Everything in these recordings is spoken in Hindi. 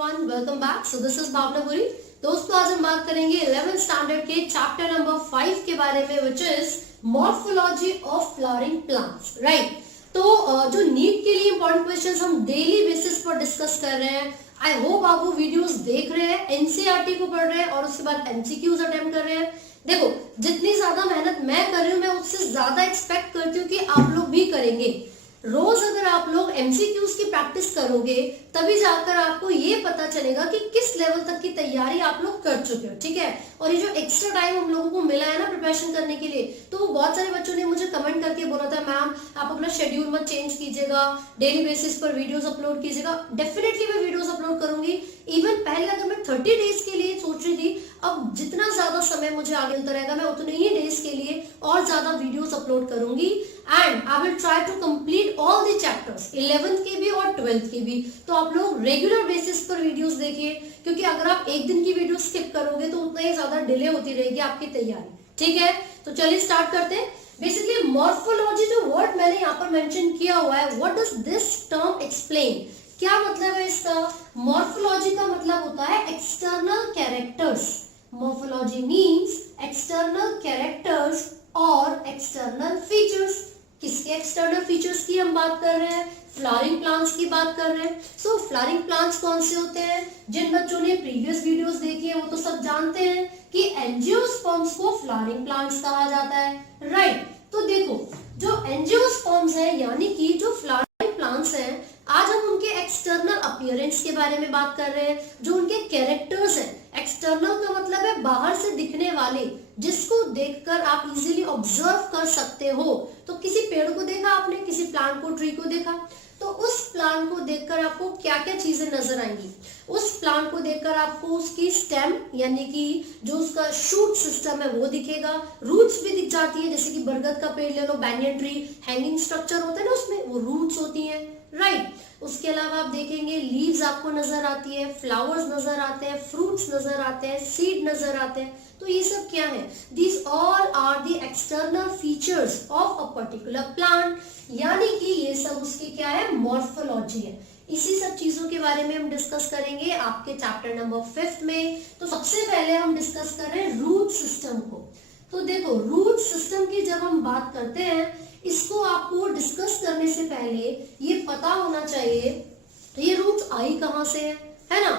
Everyone, welcome back. So this is Bhavna Puri. दोस्तों, आज हम बात करेंगे 11th स्टैंडर्ड के चैप्टर नंबर 5 के बारे में, which is morphology of flowering plants. Right, तो जो नीट के लिए इंपॉर्टेंट क्वेश्चंस हम डेली बेसिस पर डिस्कस कर रहे हैं। आई होप आप वो वीडियोस देख रहे हैं, एनसीईआरटी को पढ़ रहे हैं और उसके बाद एमसीक्यूज अटेम्प्ट कर रहे हैं। देखो, जितनी ज्यादा मेहनत मैं कर रही हूँ, मैं उससे ज्यादा एक्सपेक्ट करती हूँ कि आप लोग भी करेंगे। रोज अगर आप लोग एमसीक्यूज की प्रैक्टिस करोगे, तभी जाकर आपको ये पता चलेगा कि किस लेवल तक की तैयारी आप लोग कर चुके हो। ठीक है, और ये जो एक्स्ट्रा टाइम हम लोगों को मिला है ना प्रिपरेशन करने के लिए, तो बहुत सारे बच्चों ने मुझे कमेंट करके बोला था, मैम आप अपना शेड्यूल मत चेंज कीजिएगा, डेली बेसिस पर वीडियोस अपलोड कीजिएगा। डेफिनेटली मैं वीडियोस अपलोड करूंगी। इवन पहले अगर मैं 30 डेज के लिए सोच रही थी, अब जितना ज्यादा समय मुझे आगे मिलता रहेगा, मैं उतने ही डेज के लिए और ज्यादा वीडियोस अपलोड करूंगी। And I will try to complete all the chapters, 11th के भी और 12th के भी। तो आप लोग रेगुलर बेसिस पर वीडियोस देखिए, क्योंकि अगर आप एक दिन की वीडियो स्किप करोगे तो उतना ही ज्यादा डिले होती रहेगी आपकी तैयारी। ठीक है, तो चलिए स्टार्ट करते हैं। बेसिकली मॉर्फोलॉजी जो वर्ड मैंने यहाँ पर मेंशन किया हुआ है, what does this term explain? क्या मतलब है इसका? मॉर्फोलॉजी का मतलब होता है external characters. Morphology means external characters और एक्सटर्नल फीचर्स। किसके एक्सटर्नल फीचर्स की हम बात कर रहे हैं? फ्लावरिंग प्लांट्स की बात कर रहे हैं। सो फ्लावरिंग प्लांट्स कौन से होते हैं? जिन बच्चों ने प्रीवियस वीडियोस देखी है वो तो सब जानते हैं कि एंजियोस्पर्म्स को फ्लावरिंग प्लांट्स कहा जाता है। राइट, तो देखो, जो एंजियोस्पर्म्स है यानी कि जो फ्लावरिंग प्लांट्स हैं, आज हम उनके एक्सटर्नल अपीयरेंस के बारे में बात कर रहे हैं। जो उनके कैरेक्टर्स हैं, एक्सटर्नल का मतलब है बाहर से दिखने वाले, जिसको देखकर आप इजीली ऑब्जर्व कर सकते हो। तो किसी पेड़ को देखा आपने, किसी प्लांट को, ट्री को देखा, तो उस प्लांट को देखकर आपको क्या क्या चीजें नजर आएंगी? उस प्लांट को देखकर आपको उसकी स्टेम यानी कि जो उसका शूट सिस्टम है वो दिखेगा। रूट्स भी दिख जाती है, जैसे कि बरगद का पेड़ ले लो, बैंयन ट्री, हैंगिंग स्ट्रक्चर होता है ना उसमें, वो रूट्स होती हैं। राइट, उसके अलावा आप देखेंगे लीव्स आपको नजर आती है, फ्लावर्स नजर आते हैं, फ्रूट्स नजर आते हैं, सीड नजर आते हैं। तो ये सब क्या है? These all are the external features of a particular plant, यानी कि ये सब उसकी क्या है? मॉर्फोलॉजी है। इसी सब चीजों के बारे में हम डिस्कस करेंगे आपके चैप्टर नंबर 5 में। तो सबसे पहले हम डिस्कस कर रहे हैं रूट सिस्टम को। तो देखो, रूट सिस्टम की जब हम बात करते हैं, इसको आपको डिस्कस करने से पहले ये पता होना चाहिए ये रूट्स आई कहां से है ना?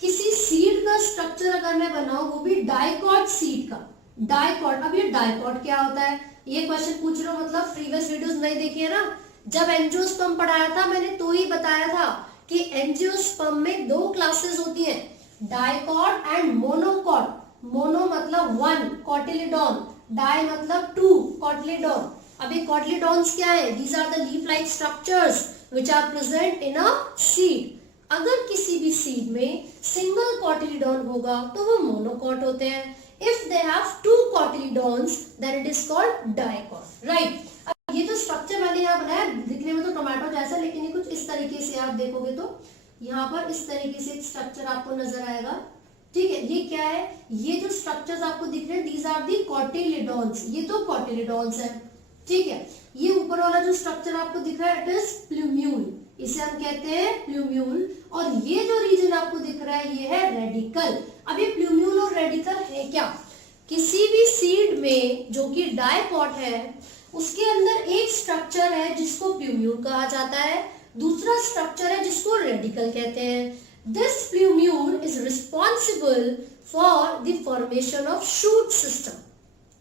किसी सीड का स्ट्रक्चर अगर मैं बनाऊं, वो भी डाइकॉट सीड का। डाइकॉट, अब ये डाइकॉट क्या होता है? ये क्वेश्चन पूछ रहे हो, मतलब प्रीवियस वीडियोस नहीं देखी है ना? जब एंजियोस्पर्म पढ़ाया था मैंने, तो ही बताया था कि एंजियोस्पर्म में 2 क्लासेस होती हैं, डाइकॉट एंड मोनोकॉट। मोनो मतलब 1 कॉटिलिडॉन, डाई मतलब 2 कॉटिलिडॉन। अभी कॉटिलिडॉन्स क्या है? These are the leaf like structures which are present in a seed. अगर किसी भी सीड में सिंगल कॉटिलिडॉन होगा तो वो मोनोकॉट होते हैं। If they have 2 cotyledons then it is called dicot. Right, अब ये जो स्ट्रक्चर मैंने यहाँ बनाया, दिखने में तो टोमेटो जैसा, लेकिन ये कुछ इस तरीके से आप देखोगे तो यहाँ पर इस तरीके से स्ट्रक्चर आपको नजर आएगा। ठीक है, ये क्या है? ये जो स्ट्रक्चर्स आपको दिख रहे हैं, दीज आर दी कॉटिलिडॉन्स। ये तो कॉटिलिडॉन्स है। ठीक है, ये ऊपर वाला जो स्ट्रक्चर आपको दिख रहा है, इट इज प्लूम्यूल, इसे हम कहते हैं प्लूम्यूल। और ये जो रीजन आपको दिख रहा है, ये है रेडिकल। अब ये प्लूम्यूल और रेडिकल है क्या? किसी भी सीड में जो कि डाइकॉट है, उसके अंदर एक स्ट्रक्चर है जिसको प्लूम्यूल कहा जाता है, दूसरा स्ट्रक्चर है जिसको रेडिकल कहते हैं। This plumule is responsible for the formation of shoot system,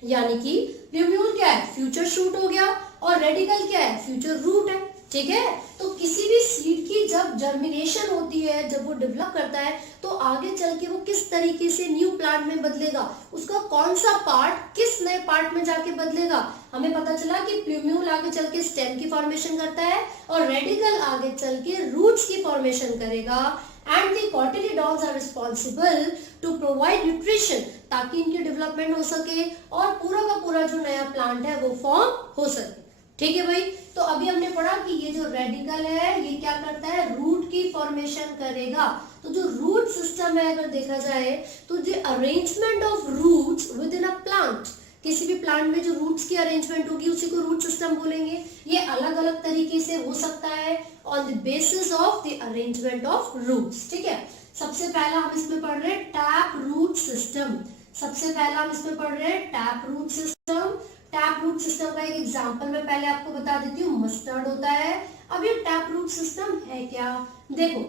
यानी कि प्लूम्यूल क्या है? फ्यूचर शूट हो गया, और रेडिकल क्या है? फ्यूचर रूट है। ठीक है, तो किसी भी सीड की जब जर्मिनेशन होती है, जब वो डेवलप करता है, तो आगे चल के वो किस तरीके से न्यू प्लांट में बदलेगा, उसका कौन सा पार्ट किस नए पार्ट में जाके बदलेगा। हमें पता चला कि प्लूम्यूल आगे चल के स्टेम की फॉर्मेशन करता है और रेडिकल आगे चल के रूट्स की फॉर्मेशन करेगा। And the cotyledons are responsible to provide nutrition, ताकि इनकी डेवलपमेंट हो सके और पूरा का पूरा जो नया प्लांट है वो फॉर्म हो सके। ठीक है भाई, तो अभी हमने पढ़ा कि ये जो रेडिकल है, ये क्या करता है? रूट की फॉर्मेशन करेगा। तो जो रूट सिस्टम है, अगर देखा जाए तो the arrangement of roots within a plant, किसी भी प्लांट में जो रूट्स की अरेंजमेंट होगी उसी को रूट सिस्टम बोलेंगे। ये अलग अलग तरीके से हो सकता है on the basis of the arrangement of roots. ठीक है, सबसे पहला हम इसमें पढ़ रहे हैं टैप रूट सिस्टम। सबसे पहला हम इसमें पढ़ रहे हैं tap root system. Tap root system का एक एग्जांपल मैं पहले आपको बता देती हूँ, मस्टर्ड होता है। अब ये टैप रूट सिस्टम है क्या, देखो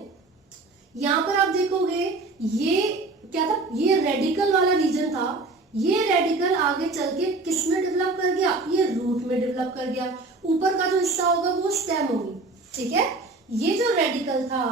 यहाँ पर आप देखोगे ये क्या था, ये रेडिकल वाला रीजन था, ये रेडिकल आगे चल के किस में डेवलप कर गया, ये रूट में डेवलप कर गया। ऊपर का जो हिस्सा होगा वो स्टेम होगी, ठीक है। ये जो रेडिकल था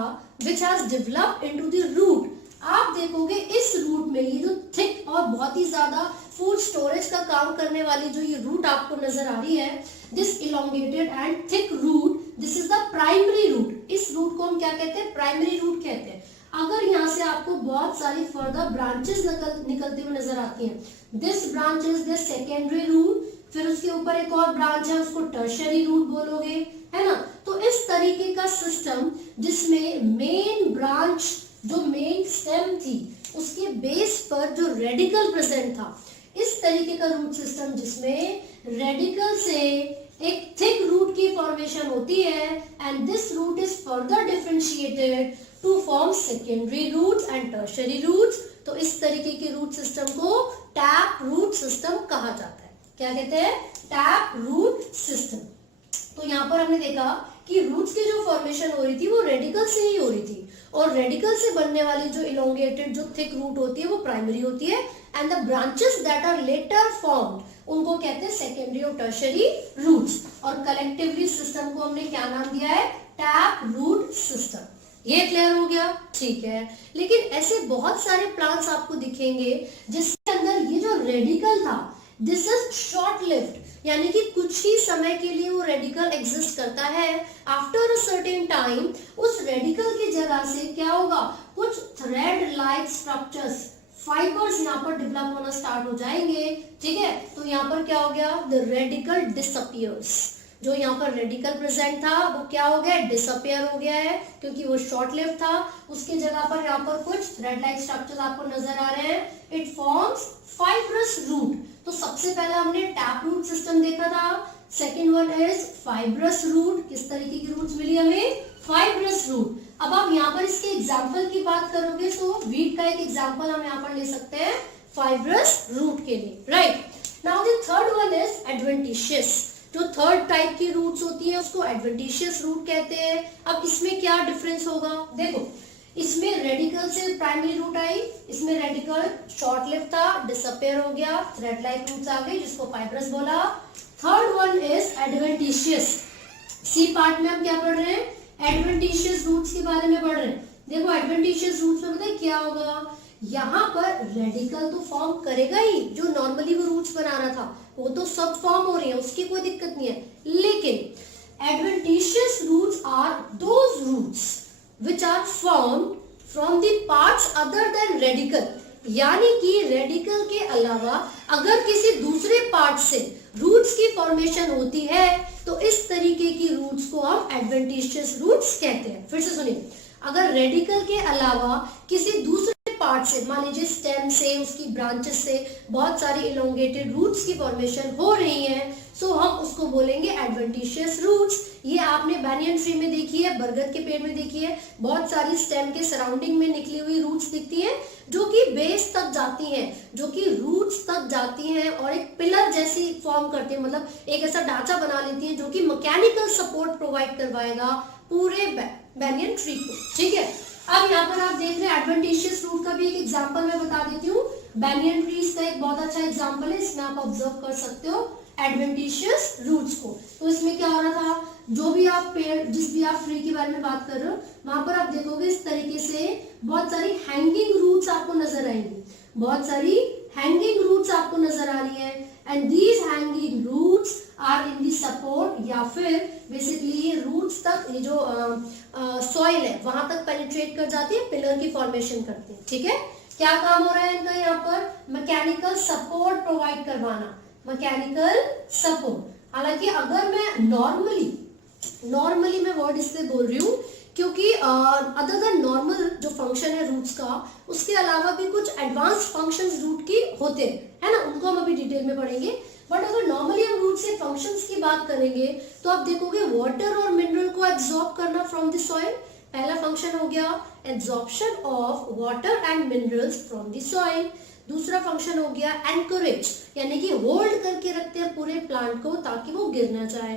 which has developed into the root, आप देखोगे इस रूट में ये जो थिक और बहुत ही ज्यादा फूड स्टोरेज का काम करने वाली जो ये रूट आपको नजर आ रही है, this elongated and thick root, this is the primary root. इस रूट को हम क्या कहते हैं, प्राइमरी रूट कहते हैं। अगर यहाँ से आपको बहुत सारी फर्दर ब्रांचेस निकलते हुए नजर आती हैं, this branch is the secondary root, फिर उसके ऊपर एक और ब्रांच है उसको टर्शरी रूट बोलोगे, है ना। तो इस तरीके का सिस्टम जिसमें मेन ब्रांच जो मेन स्टेम थी उसके बेस पर जो रेडिकल प्रेजेंट था, इस तरीके का रूट सिस्टम जिसमें रेडिकल से एक थिक रूट की फॉर्मेशन होती है and this root is further differentiated to form secondary roots and tertiary roots. तो इस तरीके के रूट सिस्टम को टैप रूट सिस्टम कहा जाता है। क्या कहते हैं, टैप रूट सिस्टम। तो यहाँ पर हमने देखा कि रूट्स की जो फॉर्मेशन हो रही थी वो रेडिकल से ही हो रही थी, और रेडिकल से बनने वाली जो इलोंगेटेड जो थिक रूट होती है वो प्राइमरी होती है, and the branches that are later formed उनको कहते हैं सेकेंडरी और टर्शरी रूट्स। और कलेक्टिवली सिस्टम को हमने क्या नाम दिया है, टैप रूट सिस्टम। ये क्लियर हो गया, ठीक है। लेकिन ऐसे बहुत सारे प्लांट्स आपको दिखेंगे जिसके अंदर ये जो रेडिकल था दिस इज शॉर्ट लिव्ड, यानी कि कुछ ही समय के लिए वो रेडिकल एग्जिस्ट करता है। आफ्टर अ सर्टेन टाइम उस रेडिकल की जगह से क्या होगा, कुछ थ्रेड लाइक स्ट्रक्चर्स, फाइबर्स यहाँ पर डेवलप होना स्टार्ट हो जाएंगे, ठीक है। तो यहाँ पर क्या हो गया, द रेडिकल डिसअपियर्स। जो यहाँ पर रेडिकल प्रेजेंट था वो क्या हो गया, डिसअपियर हो गया है, क्योंकि वो शॉर्ट लिव था। उसकी जगह पर यहाँ पर कुछ थ्रेड लाइक स्ट्रक्चर्स आपको नजर आ रहे हैं। It forms fibrous root. तो सबसे पहला हमने टैप रूट सिस्टम देखा था, second one is fibrous root. किस तरीके की रूट्स मिली हमें, फाइब्रस रूट। अब आप यहाँ पर इसके एग्जाम्पल की बात करोगे तो वीट का एक एग्जाम्पल हम यहाँ पर ले सकते हैं फाइब्रस रूट के लिए, right. Now the third one is adventitious. जो थर्ड टाइप की रूट्स होती है उसको एडवेंटिशियस रूट कहते हैं। अब इसमें क्या डिफरेंस होगा, देखो इसमें रेडिकल से प्राइमरी रूट आई, इसमें रेडिकल शॉर्ट लिव था, डिसअपियर हो गया, थ्रेड लाइक रूट्स आ गई जिसको फाइब्रस बोला। Third one is adventitious. C part में हम क्या पढ़ रहे हैं, एडवेंटिशियस रूट्स के बारे में पढ़ रहे हैं। देखो एडवेंटिशियस रूट्स में पता है क्या होगा, यहाँ पर रेडिकल तो फॉर्म करेगा ही, जो नॉर्मली वो रूट्स बना रहा था वो तो सब फॉर्म हो रही है, उसकी कोई दिक्कत नहीं है। लेकिन adventitious roots are those roots which are formed from the parts other than radical, यानी कि रेडिकल के अलावा अगर किसी दूसरे पार्ट से रूट्स की फॉर्मेशन होती है तो इस तरीके की रूट्स को हम एडवेंटिशियस रूट्स कहते हैं। फिर से सुनिए, अगर रेडिकल के अलावा किसी दूसरे पार्ट से, मान लीजिए स्टेम से, उसकी ब्रांचेस से बहुत सारी इलोंगेटेड रूट्स की फॉर्मेशन हो रही है, सो हम उसको बोलेंगे एडवेंटिशियस रूट्स। ये आपने बैनियन ट्री में देखी है, बरगद के पेड़ में देखी है, बहुत सारी स्टेम के सराउंडिंग में निकली हुई रूट्स दिखती हैं जो कि बेस तक जाती हैं, जो कि रूट्स तक जाती हैं और एक पिलर जैसी फॉर्म करती है, मतलब एक ऐसा ढांचा बना लेती है जो कि मैकेनिकल सपोर्ट प्रोवाइड करवाएगा पूरे बैनियन ट्री को, ठीक है। अब यहाँ पर आप देख रहे हैं एडवेंटिशियस रूट का भी एक एग्जाम्पल मैं बता देती हूँ। बैनियन ट्रीज का एक बहुत अच्छा एग्जाम्पल है, इसमें आप ऑब्जर्व कर सकते हो एडवेंटिशियस रूट्स को। तो इसमें क्या हो रहा था, जो भी आप पेड़, जिस भी आप ट्री के बारे में बात कर रहे हो, वहां पर आप देखोगे इस तरीके से बहुत सारी हैंगिंग रूट्स आपको नजर आएंगी, बहुत सारी हैंगिंग रूट्स आपको नजर आ रही है, and these hanging roots are in the support, या फिर बेसिकली रूट्स तक ये जो सॉइल है वहां तक पेनिट्रेट कर जाती है, पिलर की फॉर्मेशन करती है, ठीक है। क्या काम हो रहा है इनका यहाँ पर, मैकेनिकल सपोर्ट प्रोवाइड करवाना, मैकेनिकल सपोर्ट। हालांकि अगर मैं नॉर्मली मैं वर्ड इसलिए बोल रही हूँ क्योंकि अदर देन नॉर्मल जो फंक्शन है रूट्स का, उसके अलावा भी कुछ एडवांस फंक्शंस रूट की होते हैं, है ना, उनको हम अभी डिटेल में पढ़ेंगे। बट अगर नॉर्मली हम रूट से फंक्शंस की बात करेंगे तो आप देखोगे वाटर और मिनरल को एब्जॉर्ब करना फ्रॉम द सॉइल, पहला फंक्शन हो गया absorption of water and minerals from the soil, दूसरा फंक्शन हो गया एंकोरेज, यानी कि होल्ड करके रखते हैं पूरे प्लांट को ताकि वो गिर ना जाए।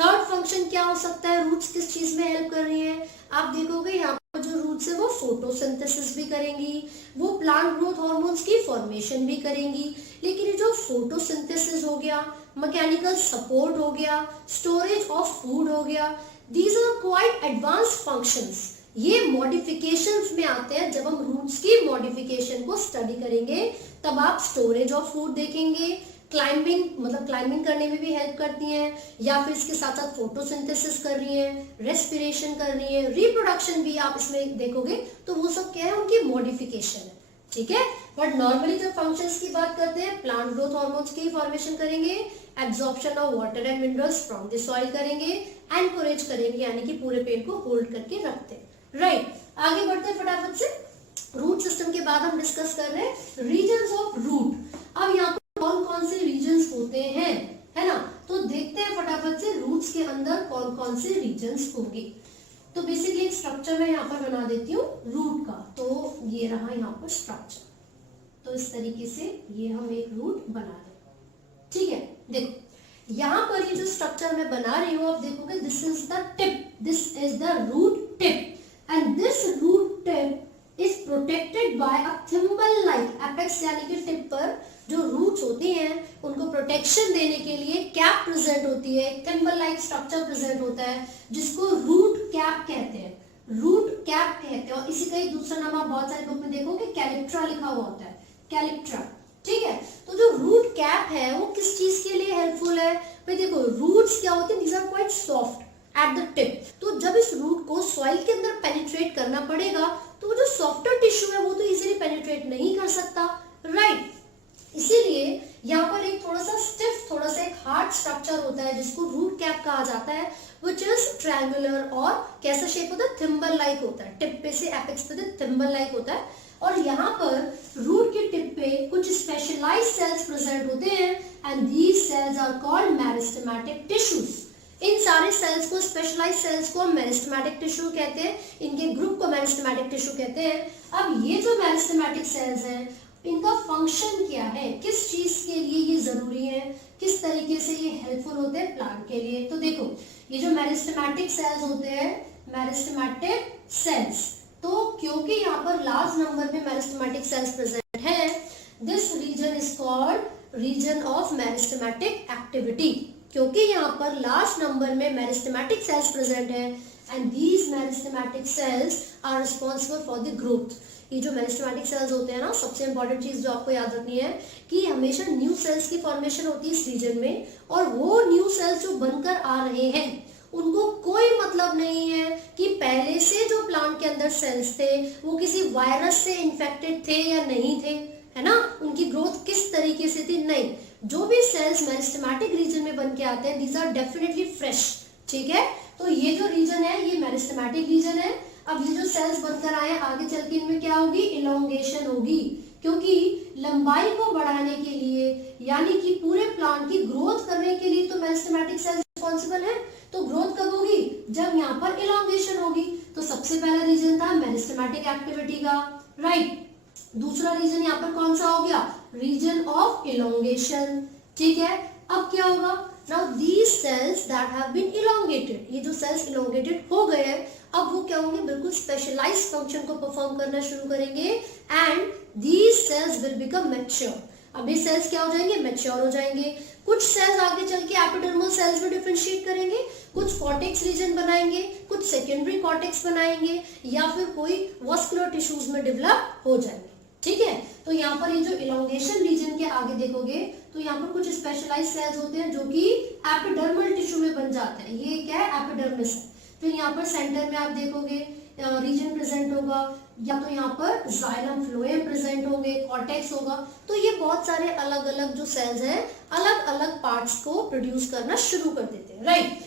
थर्ड फंक्शन क्या हो सकता है, रूट्स किस चीज में हेल्प कर रही है, आप देखोगे यहाँ पर जो रूट्स है वो फोटोसिंथेसिस भी करेंगी, वो प्लांट ग्रोथ हार्मोन्स की फॉर्मेशन भी करेंगी। लेकिन ये जो फोटोसिंथेसिस हो गया, मैकेनिकल सपोर्ट हो गया, स्टोरेज ऑफ फूड हो गया, these are quite advanced functions. ये मॉडिफिकेशंस में आते हैं। जब हम रूट्स की मॉडिफिकेशन को स्टडी करेंगे तब आप स्टोरेज ऑफ फूड देखेंगे, क्लाइंबिंग करने में भी हेल्प करती हैं, या फिर इसके साथ साथ फोटोसिंथेसिस कर रही हैं, रेस्पिरेशन कर रही हैं, रिप्रोडक्शन भी आप इसमें देखोगे, तो वो सब क्या है, उनकी मॉडिफिकेशन है, ठीक है। बट नॉर्मली जब फंक्शंस की बात करते हैं, प्लांट ग्रोथ हार्मोन्स की फॉर्मेशन करेंगे, absorption of water and minerals from the soil करेंगे, एनकरेज करेंगे, यानी कि पूरे पेड़ को होल्ड करके रखते हैं, राइट। आगे बढ़ते हैं फटाफट से। रूट सिस्टम के बाद हम डिस्कस कर रहे हैं रीजन्स ऑफ रूट। अब यहाँ पर कौन कौन से रीजन्स होते हैं, है ना, तो देखते हैं फटाफट से रूट्स के अंदर कौन कौन से रीजन्स होंगे। तो बेसिकली एक स्ट्रक्चर मैं यहाँ पर बना देती हूँ रूट का, तो ये रहा यहाँ पर स्ट्रक्चर, तो इस तरीके से ये हम एक रूट बना दें, ठीक है। देखो यहाँ पर ये जो स्ट्रक्चर मैं बना रही हूँ, आप देखोगे this is the tip, this is the root tip, and this root tip is protected by a thimble like apex, यानी कि टिप पर जो रूट्स होती हैं उनको प्रोटेक्शन देने के लिए कैप प्रेजेंट होती है, थिम्बल लाइक स्ट्रक्चर प्रेजेंट होता है जिसको रूट कैप कहते हैं, रूट कैप कहते हैं। और इसी का एक दूसरा नाम आप बहुत सारे बुक में देखोगे कैलिप्ट्रा लिखा हुआ होता है, कैलिप्ट्रा, ठीक है। तो जो रूट कैप है वो किस चीज के लिए हेल्पफुल है, भाई देखो रूट्स क्या होते हैं, these are quite soft at the tip, तो जब इस रूट को सॉइल के अंदर पेनिट्रेट करना पड़ेगा तो वो जो सॉफ्टर टिश्यू है वो तो इजीली पेनिट्रेट नहीं कर सकता, राइट। इसीलिए यहाँ पर एक थोड़ा सा स्टिफ, थोड़ा सा एक हार्ड स्ट्रक्चर होता है जिसको रूट कैप कहा जाता है, व्हिच इज ट्रायंगुलर, और कैसा शेप होता है, थिम्बल लाइक होता है, टिप पे से एपेक्स पे थिम्बल लाइक होता है। और यहाँ पर रूट के टिप पे कुछ स्पेशलाइज्ड सेल्स प्रेजेंट होते हैं, and these cells are called meristematic tissues. इन सारे सेल्स को, स्पेशलाइज्ड सेल्स को मेरिस्टेमेटिक टिश्यू कहते हैं, इनके ग्रुप को मेरिस्टेमेटिक टिश्यू कहते हैं। अब ये जो मेरिस्टेमेटिक सेल्स हैं इनका फंक्शन क्या है, किस चीज के लिए ये जरूरी है, किस तरीके से ये हेल्पफुल होते हैं प्लांट के लिए। तो देखो ये जो मेरिस्टेमेटिक सेल्स होते हैं, मेरिस्टेमेटिक सेल्स, तो क्योंकि यहाँ पर लार्ज नंबर में मेरिस्टेमेटिक सेल्स प्रेजेंट है, this region is called region of meristematic activity, क्योंकि यहाँ पर लार्ज नंबर में मेरिस्टेमेटिक सेल्स प्रेजेंट है, and these meristematic cells are responsible for the growth. ये जो मेरिस्टेमेटिक सेल्स होते हैं ना, सबसे इंपॉर्टेंट चीज जो आपको याद रखनी है कि हमेशा न्यू सेल्स की फॉर्मेशन होती है इस रीजन में, और वो न्यू सेल्स जो बनकर आ रहे हैं उनको कोई मतलब नहीं है कि पहले से जो प्लांट के अंदर सेल्स थे वो किसी वायरस से इन्फेक्टेड थे या नहीं थे, है ना, उनकी ग्रोथ किस तरीके से थी, नहीं, जो भी सेल्स मेरिस्टेमेटिक रीजन में बन के आते हैं दीज आर डेफिनेटली फ्रेश, ठीक है। तो ये जो रीजन है ये मेरिस्टेमेटिक रीजन है। अब ये जो सेल्स बनकर आए आगे चल के इनमें क्या होगी, इलोंगेशन होगी, क्योंकि लंबाई को बढ़ाने के लिए, यानी कि पूरे प्लांट की ग्रोथ करने के लिए तो मेरिस्टेमेटिक सेल्स रिस्पॉन्सिबल है। तो ग्रोथ कब होगी, जब यहाँ पर इलोंगेशन होगी। तो सबसे पहला रीजन था मेरिस्टेमेटिक एक्टिविटी का, राइट। दूसरा रीजन यहाँ पर कौन सा हो गया, रीजन ऑफ इलोंगेशन, ठीक है। अब क्या होगा, now these cells that have been elongated, ये जो सेल्स इलोंगेटेड हो गए हैं अब वो क्या होंगे, बिल्कुल स्पेशलाइज्ड फंक्शन को परफॉर्म करना शुरू करेंगे, and these sales will become mature. अब ये सेल्स क्या हो जाएंगे, मैच्योर हो जाएंगे। कुछ सेल्स आगे चल के एपिडर्मल सेल्स में डिफरेंशिएट करेंगे, कुछ कॉर्टेक्स रीजन बनाएंगे, कुछ सेकेंडरी कॉर्टेक्स बनाएंगे, या फिर कोई वस्कुलर टिश्यूज में डेवलप हो जाएंगे, ठीक है। तो यहाँ पर ये जो इलोंगेशन रीजन के आगे देखोगे तो यहाँ पर कुछ स्पेशलाइज्ड सेल्स होते हैं जो कि एपिडर्मल टिश्यू में बन जाते हैं, ये क्या है, एपिडर्मिस है। फिर यहाँ पर सेंटर में आप देखोगे रीजन प्रेजेंट होगा, या तो यहाँ पर जाइलम फ्लोएम प्रेजेंट होंगे, कॉर्टेक्स होगा। तो ये बहुत सारे अलग अलग जो सेल्स हैं अलग अलग पार्ट्स को प्रोड्यूस करना शुरू कर देते हैं, राइट।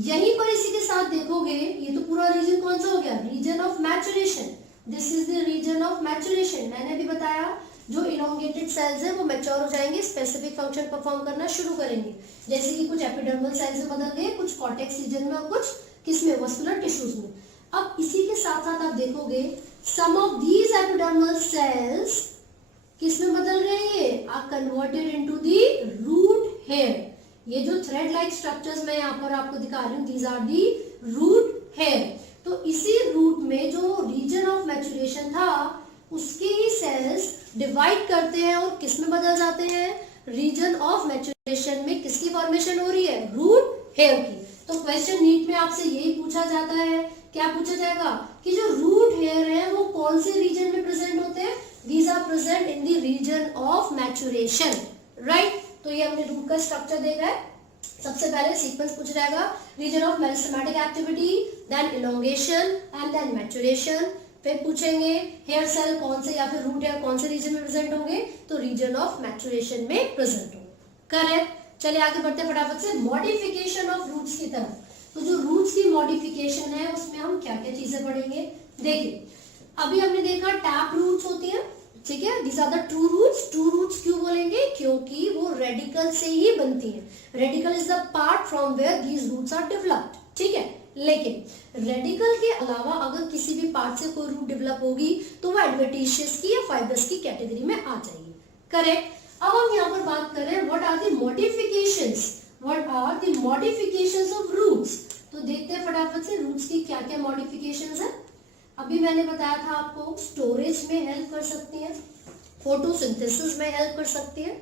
यहीं पर इसी के साथ देखोगे ये तो पूरा रीजन कौन सा हो गया, region of maturation, this is the region of maturation. मैंने भी बताया जो इलोंगेटेड सेल्स है वो मैच्योर हो जाएंगे, स्पेसिफिक फंक्शन परफॉर्म करना शुरू करेंगे, जैसे कि कुछ एपिडर्मल सेल्स में बदल गए, कुछ कॉर्टेक्स रीजन में और कुछ किसमें, वस्कुलर टिश्यूज में। अब इसी के साथ साथ आप देखोगे some of these epidermal cells किसमें बदल रहे हैं, ये are converted into the root hair. ये जो थ्रेड लाइक स्ट्रक्चर्स मैं यहाँ पर आपको दिखा रही हूँ, these are the root hair. तो इसी रूट में जो रीजन ऑफ मैच्योरेशन था उसके ही सेल्स डिवाइड करते हैं और किसमें बदल जाते हैं, रीजन ऑफ मैच्योरेशन में किसकी फॉर्मेशन हो रही है, रूट हेयर की। तो क्वेश्चन नीट में आपसे यही पूछा जाता है, क्या पूछा जाएगा कि जो रूट हेयर है वो कौन से रीजन में प्रेजेंट होते हैं, these are present in the region of maturation, right. तो ये हमने रूट का स्ट्रक्चर देखा है। सबसे पहले सीक्वेंस पूछ जाएगा, region of meristematic activity, then elongation and then maturation. फिर पूछेंगे हेयर सेल कौन से या फिर रूट हेयर कौन से रीजन में प्रेजेंट होंगे, तो रीजन ऑफ मैच्योरेशन में प्रेजेंट होंगे, करेक्ट। चलिए आगे बढ़ते हैं फटाफट से मॉडिफिकेशन ऑफ रूट्स की तरफ। तो जो रूट्स की मॉडिफिकेशन है उसमें हम क्या क्या चीजें पढ़ेंगे, देखिए अभी हमने देखा टैप रूट्स होती है, ठीक है, these are the true roots। true roots क्यों बोलेंगे, क्योंकि वो रेडिकल से ही बनती है। Radical is the part from where these roots are developed, ठीक है। लेकिन रेडिकल के अलावा अगर किसी भी पार्ट से कोई रूट डेवलप होगी तो वो एडवेंटिशियस की या फाइबरस की कैटेगरी में आ जाएगी, करेक्ट। अब हम यहाँ पर बात कर रहे हैं what are the modifications, what are the modifications of roots. तो देखते हैं फटाफट से रूट्स की क्या क्या मॉडिफिकेशंस है। अभी मैंने बताया था आपको स्टोरेज में हेल्प कर सकती है, फोटोसिंथेसिस में हेल्प कर सकती है,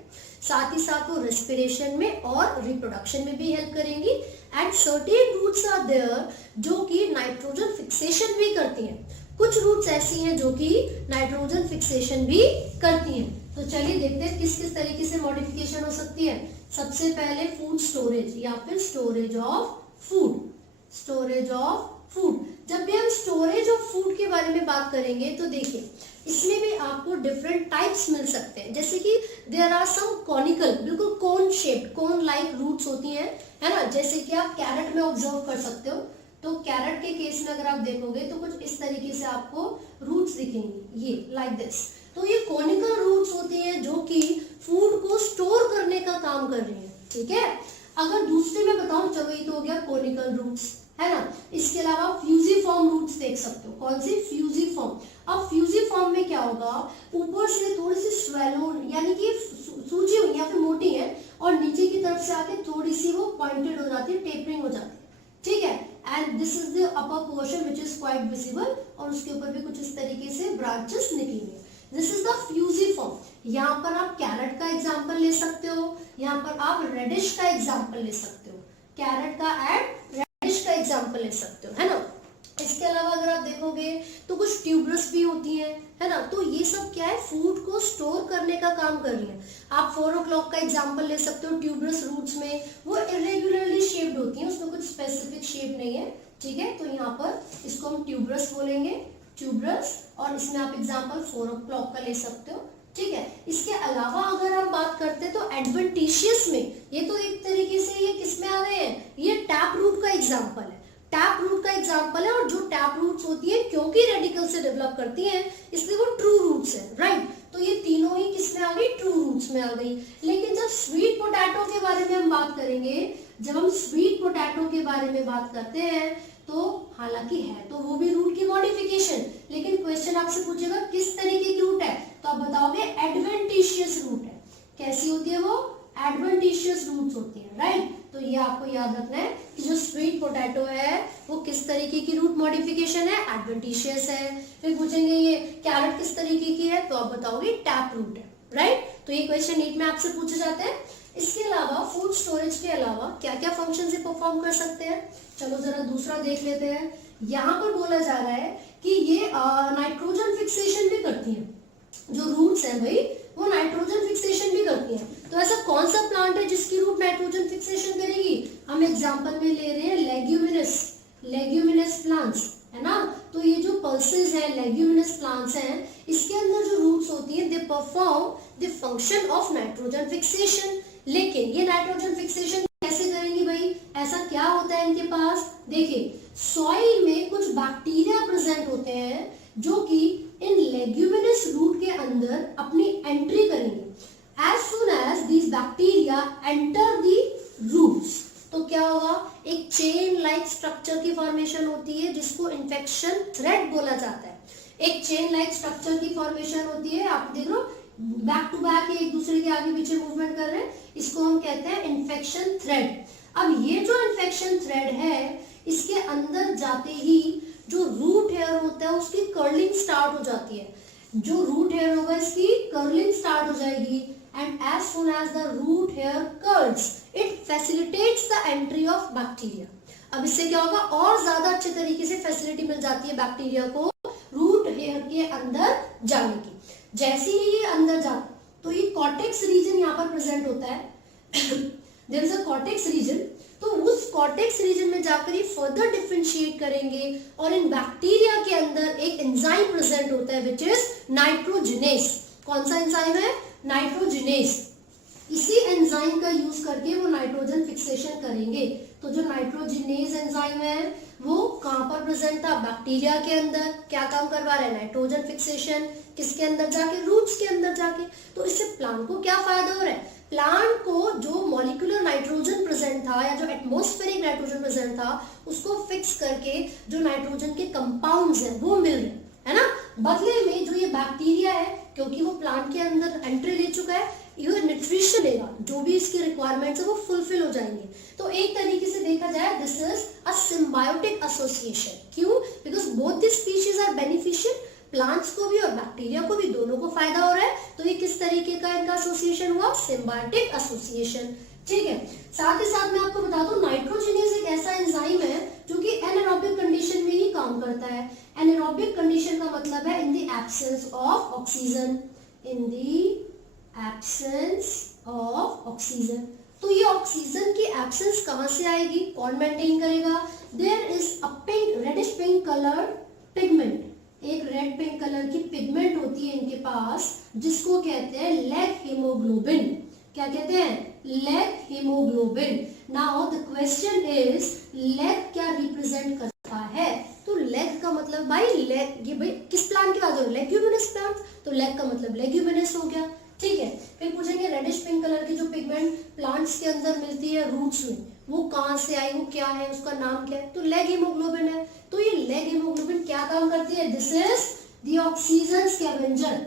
साथ ही साथ वो रेस्पिरेशन में और रिप्रोडक्शन में भी हेल्प करेंगी। And certain roots are there जो कि नाइट्रोजन फिक्सेशन भी करती हैं। कुछ रूट्स ऐसी हैं जो कि नाइट्रोजन फिक्सेशन भी करती हैं। तो चलिए देखते हैं किस किस तरीके से मॉडिफिकेशन हो सकती है। सबसे पहले फूड स्टोरेज या फिर storage of food, storage of food. जब भी हम स्टोरेज ऑफ फूड के बारे में बात करेंगे तो देखिए इसमें भी आपको डिफरेंट टाइप्स मिल सकते हैं, जैसे कि देयर आर सम कॉनिकल, बिल्कुल कोन शेप्ड, कोन लाइक रूट्स होती हैं, है ना, जैसे कि आप कैरेट में ऑब्जर्व कर सकते हो। तो कैरेट के केस में अगर आप देखोगे तो कुछ इस तरीके से आपको रूट्स दिखेंगी, ये लाइक दिस। तो ये कॉनिकल रूट्स होती हैं जो कि फूड को स्टोर करने का काम कर रही हैं, ठीक है। अगर दूसरे में बताऊं, चलो ये तो हो गया कॉनिकल रूट्स, है ना। इसके अलावा फ्यूजिफॉर्म रूट्स देख सकते हो, कौन सी, फ्यूजिफॉर्म। अब फ्यूजिफॉर्म में क्या होगा, ऊपर से थोड़ी सी स्वेलो यानी कि सूजी हुई या फिर मोटी है और नीचे की तरफ से आके थोड़ी सी वो पॉइंटेड हो जाती है, टेपरिंग हो जाती है, ठीक है। And this is the upper portion which is quite visible, और उसके ऊपर भी कुछ इस तरीके से ब्रांचेस निकलेंगे। This is the fusiform. यहाँ पर आप कैरेट का एग्जाम्पल ले सकते हो, यहाँ पर आप रेडिश का एग्जाम्पल ले सकते हो, कैरेट का एंड रेडिश का एग्जाम्पल ले सकते हो, है ना। इसके अलावा अगर आप देखोगे तो कुछ ट्यूबरस भी होती हैं, है ना। तो ये सब क्या है, फूड को स्टोर करने का काम कर रही है। आप 4 o'clock का एग्जांपल ले सकते हो। ट्यूबरस रूट्स में वो इरेगुलरली शेप्ड होती हैं, उसमें कुछ स्पेसिफिक शेप नहीं है, ठीक है। तो यहाँ पर इसको हम ट्यूबरस बोलेंगे, ट्यूबरस, और इसमें आप एग्जाम्पल 4 o'clock का ले सकते हो, ठीक है। इसके अलावा अगर हम बात करते हैं तो एडवेंटिशियस में, ये तो एक तरीके से ये किसमें आ रहे हैं, ये टैप रूट का एग्जाम्पल है, टैप रूट का एग्जाम्पल है। और जो टैप रूट्स होती है क्योंकि रेडिकल से डेवलप करती हैं इसलिए वो ट्रू रूट्स है, राइट। तो ये तीनों ही किसमें आ गई, ट्रू रूट्स में आ गई। लेकिन जब स्वीट पोटैटो के बारे में हम बात करेंगे, जब हम स्वीट पोटैटो के बारे में बात करते हैं तो हालांकि है तो वो भी रूट की मॉडिफिकेशन, लेकिन क्वेश्चन आपसे पूछेगा किस तरीके की रूट है, तो आप बताओगे एडवेंटिशियस रूट है। कैसी होती है वो, एडवेंटिशियस रूट्स होती है, राइट। तो ये आपको याद रखना है कि जो स्वीट पोटैटो है वो किस तरीके की रूट मॉडिफिकेशन है, एडवेंटिशियस है। फिर पूछेंगे ये कैरेट किस तरीके की है, तो आप बताओगे टैप रूट है, राइट। तो ये क्वेश्चन नीट में आपसे पूछे जाते हैं। इसके अलावा फूड स्टोरेज के अलावा क्या क्या फंक्शन से परफॉर्म कर सकते हैं, चलो जरा दूसरा देख लेते हैं। यहाँ पर बोला जा रहा है कि ये नाइट्रोजन फिक्सेशन भी करती है। जो रूट्स है भाई वो नाइट्रोजन फिक्सेशन भी करती है। तो ऐसा कौन सा प्लांट है जिसकी रूट नाइट्रोजन फिक्सेशन करेगी, हम एग्जांपल में ले रहे हैं लेग्यूमिनस, लेग्यूमिनस प्लांट्स, है ना। तो ये जो पल्सेस है, लेग्यूमिनस प्लांट्स हैं, इसके अंदर जो रूट्स होती है दे perform the function of nitrogen fixation. लेकिन ये नाइट्रोजन फिक्सेशन कैसे करेंगी भाई, ऐसा क्या होता है इनके पास, देखिए सॉइल में कुछ बैक्टीरिया प्रेजेंट होते हैं जो कि इन लेग्यूमिनस रूट के अंदर अपनी एंट्री करेंगे। As soon as these bacteria enter the roots, तो क्या होगा, एक चेन लाइक स्ट्रक्चर की फॉर्मेशन होती है जिसको इन्फेक्शन थ्रेड बोला जाता है। एक चेन लाइक स्ट्रक्चर की फॉर्मेशन होती है, आप देख लो बैक टू बैक एक दूसरे के आगे पीछे मूवमेंट कर रहे हैं, इसको हम कहते हैं इन्फेक्शन थ्रेड। अब ये जो इन्फेक्शन थ्रेड है इसके अंदर जाते ही जो रूट हेयर होता है उसकी कर्लिंग स्टार्ट हो जाती है। जो रूट हेयर होगा इसकी कर्लिंग स्टार्ट हो जाएगी and as soon as the root hair curls it facilitates the entry of bacteria. अब इससे क्या होगा, और ज्यादा अच्छे तरीके से फैसिलिटी मिल जाती है बैक्टीरिया को रूट हेयर के अंदर जाने की। जैसे ही ये अंदर जाता तो ये कॉर्टेक्स रीजन यहाँ पर प्रेजेंट होता है there is a cortex region, तो उस कॉर्टेक्स रीजन में जाकर ये फर्दर डिफरेंशिएट करेंगे और इन बैक्टीरिया के अंदर एक एंजाइम प्रेजेंट होता है विच इज नाइट्रोजिनेस। कौन सा एंजाइम है, नाइट्रोजिनेस। इसी एंजाइम का यूज करके वो नाइट्रोजन फिक्सेशन करेंगे। तो जो नाइट्रोजिनेज एंजाइम है वो कहां पर प्रेजेंट था, बैक्टीरिया के अंदर। क्या काम करवा रहा है, नाइट्रोजन फिक्सेशन। किसके अंदर जाके, रूट्स के अंदर जाके। तो इससे प्लांट को क्या फायदा हो रहा है, प्लांट को जो मॉलिक्यूलर नाइट्रोजन प्रेजेंट था या जो एटमॉस्फेरिक नाइट्रोजन प्रेजेंट था उसको फिक्स करके जो नाइट्रोजन के कंपाउंड्स हैं वो मिल रहे हैं, है ना। बदले में जो ये बैक्टीरिया है क्योंकि वो प्लांट के अंदर एंट्री ले चुका है, ये न्यूट्रिशन लेगा, जो भी इसकी रिक्वायरमेंट्स है वो फुलफिल हो जाएंगे। तो एक तरीके से देखा जाए this is a symbiotic association. क्यों, because both the species are beneficial, plants को भी और बैक्टीरिया को भी, दोनों को फायदा हो रहा है। तो ये किस तरीके का इनका एसोसिएशन हुआ, सिम्बायोटिक एसोसिएशन। ठीक है, साथ ही साथ मैं आपको बता दूं नाइट्रोजिनेज एक ऐसा एंजाइम है जो कि एनारोबिक कंडीशन में ही काम करता है। एनारोबिक कंडीशन का मतलब है in the absence of oxygen, in the absence of oxygen. तो ये ऑक्सीजन की एब्सेंस कहां से आएगी, कौन मेंटेन करेगा, there is a pink reddish pink colour pigment, एक रेड पिंक कलर की पिगमेंट होती है इनके पास जिसको कहते हैं लेग हीमोग्लोबिन। क्या कहते हैं, leg haemoglobin. Now the question is leg क्या रिप्रेजेंट करता है, तो लेग का मतलब भाई लेग, ये भाई किस प्लांट की बात हो रही है, लेग्यूमिनस प्लांट, तो लेग का मतलब लेग्यूमिनस हो गया। ठीक है, फिर पूछेंगे रेडिश पिंक कलर की जो पिगमेंट प्लांट्स के अंदर मिलती है रूट्स में, वो कहां से आई, वो क्या है, उसका नाम क्या है, तो लेग हीमोग्लोबिन है। तो ये लेग हीमोग्लोबिन क्या काम करती है, this is the oxygen scavenger.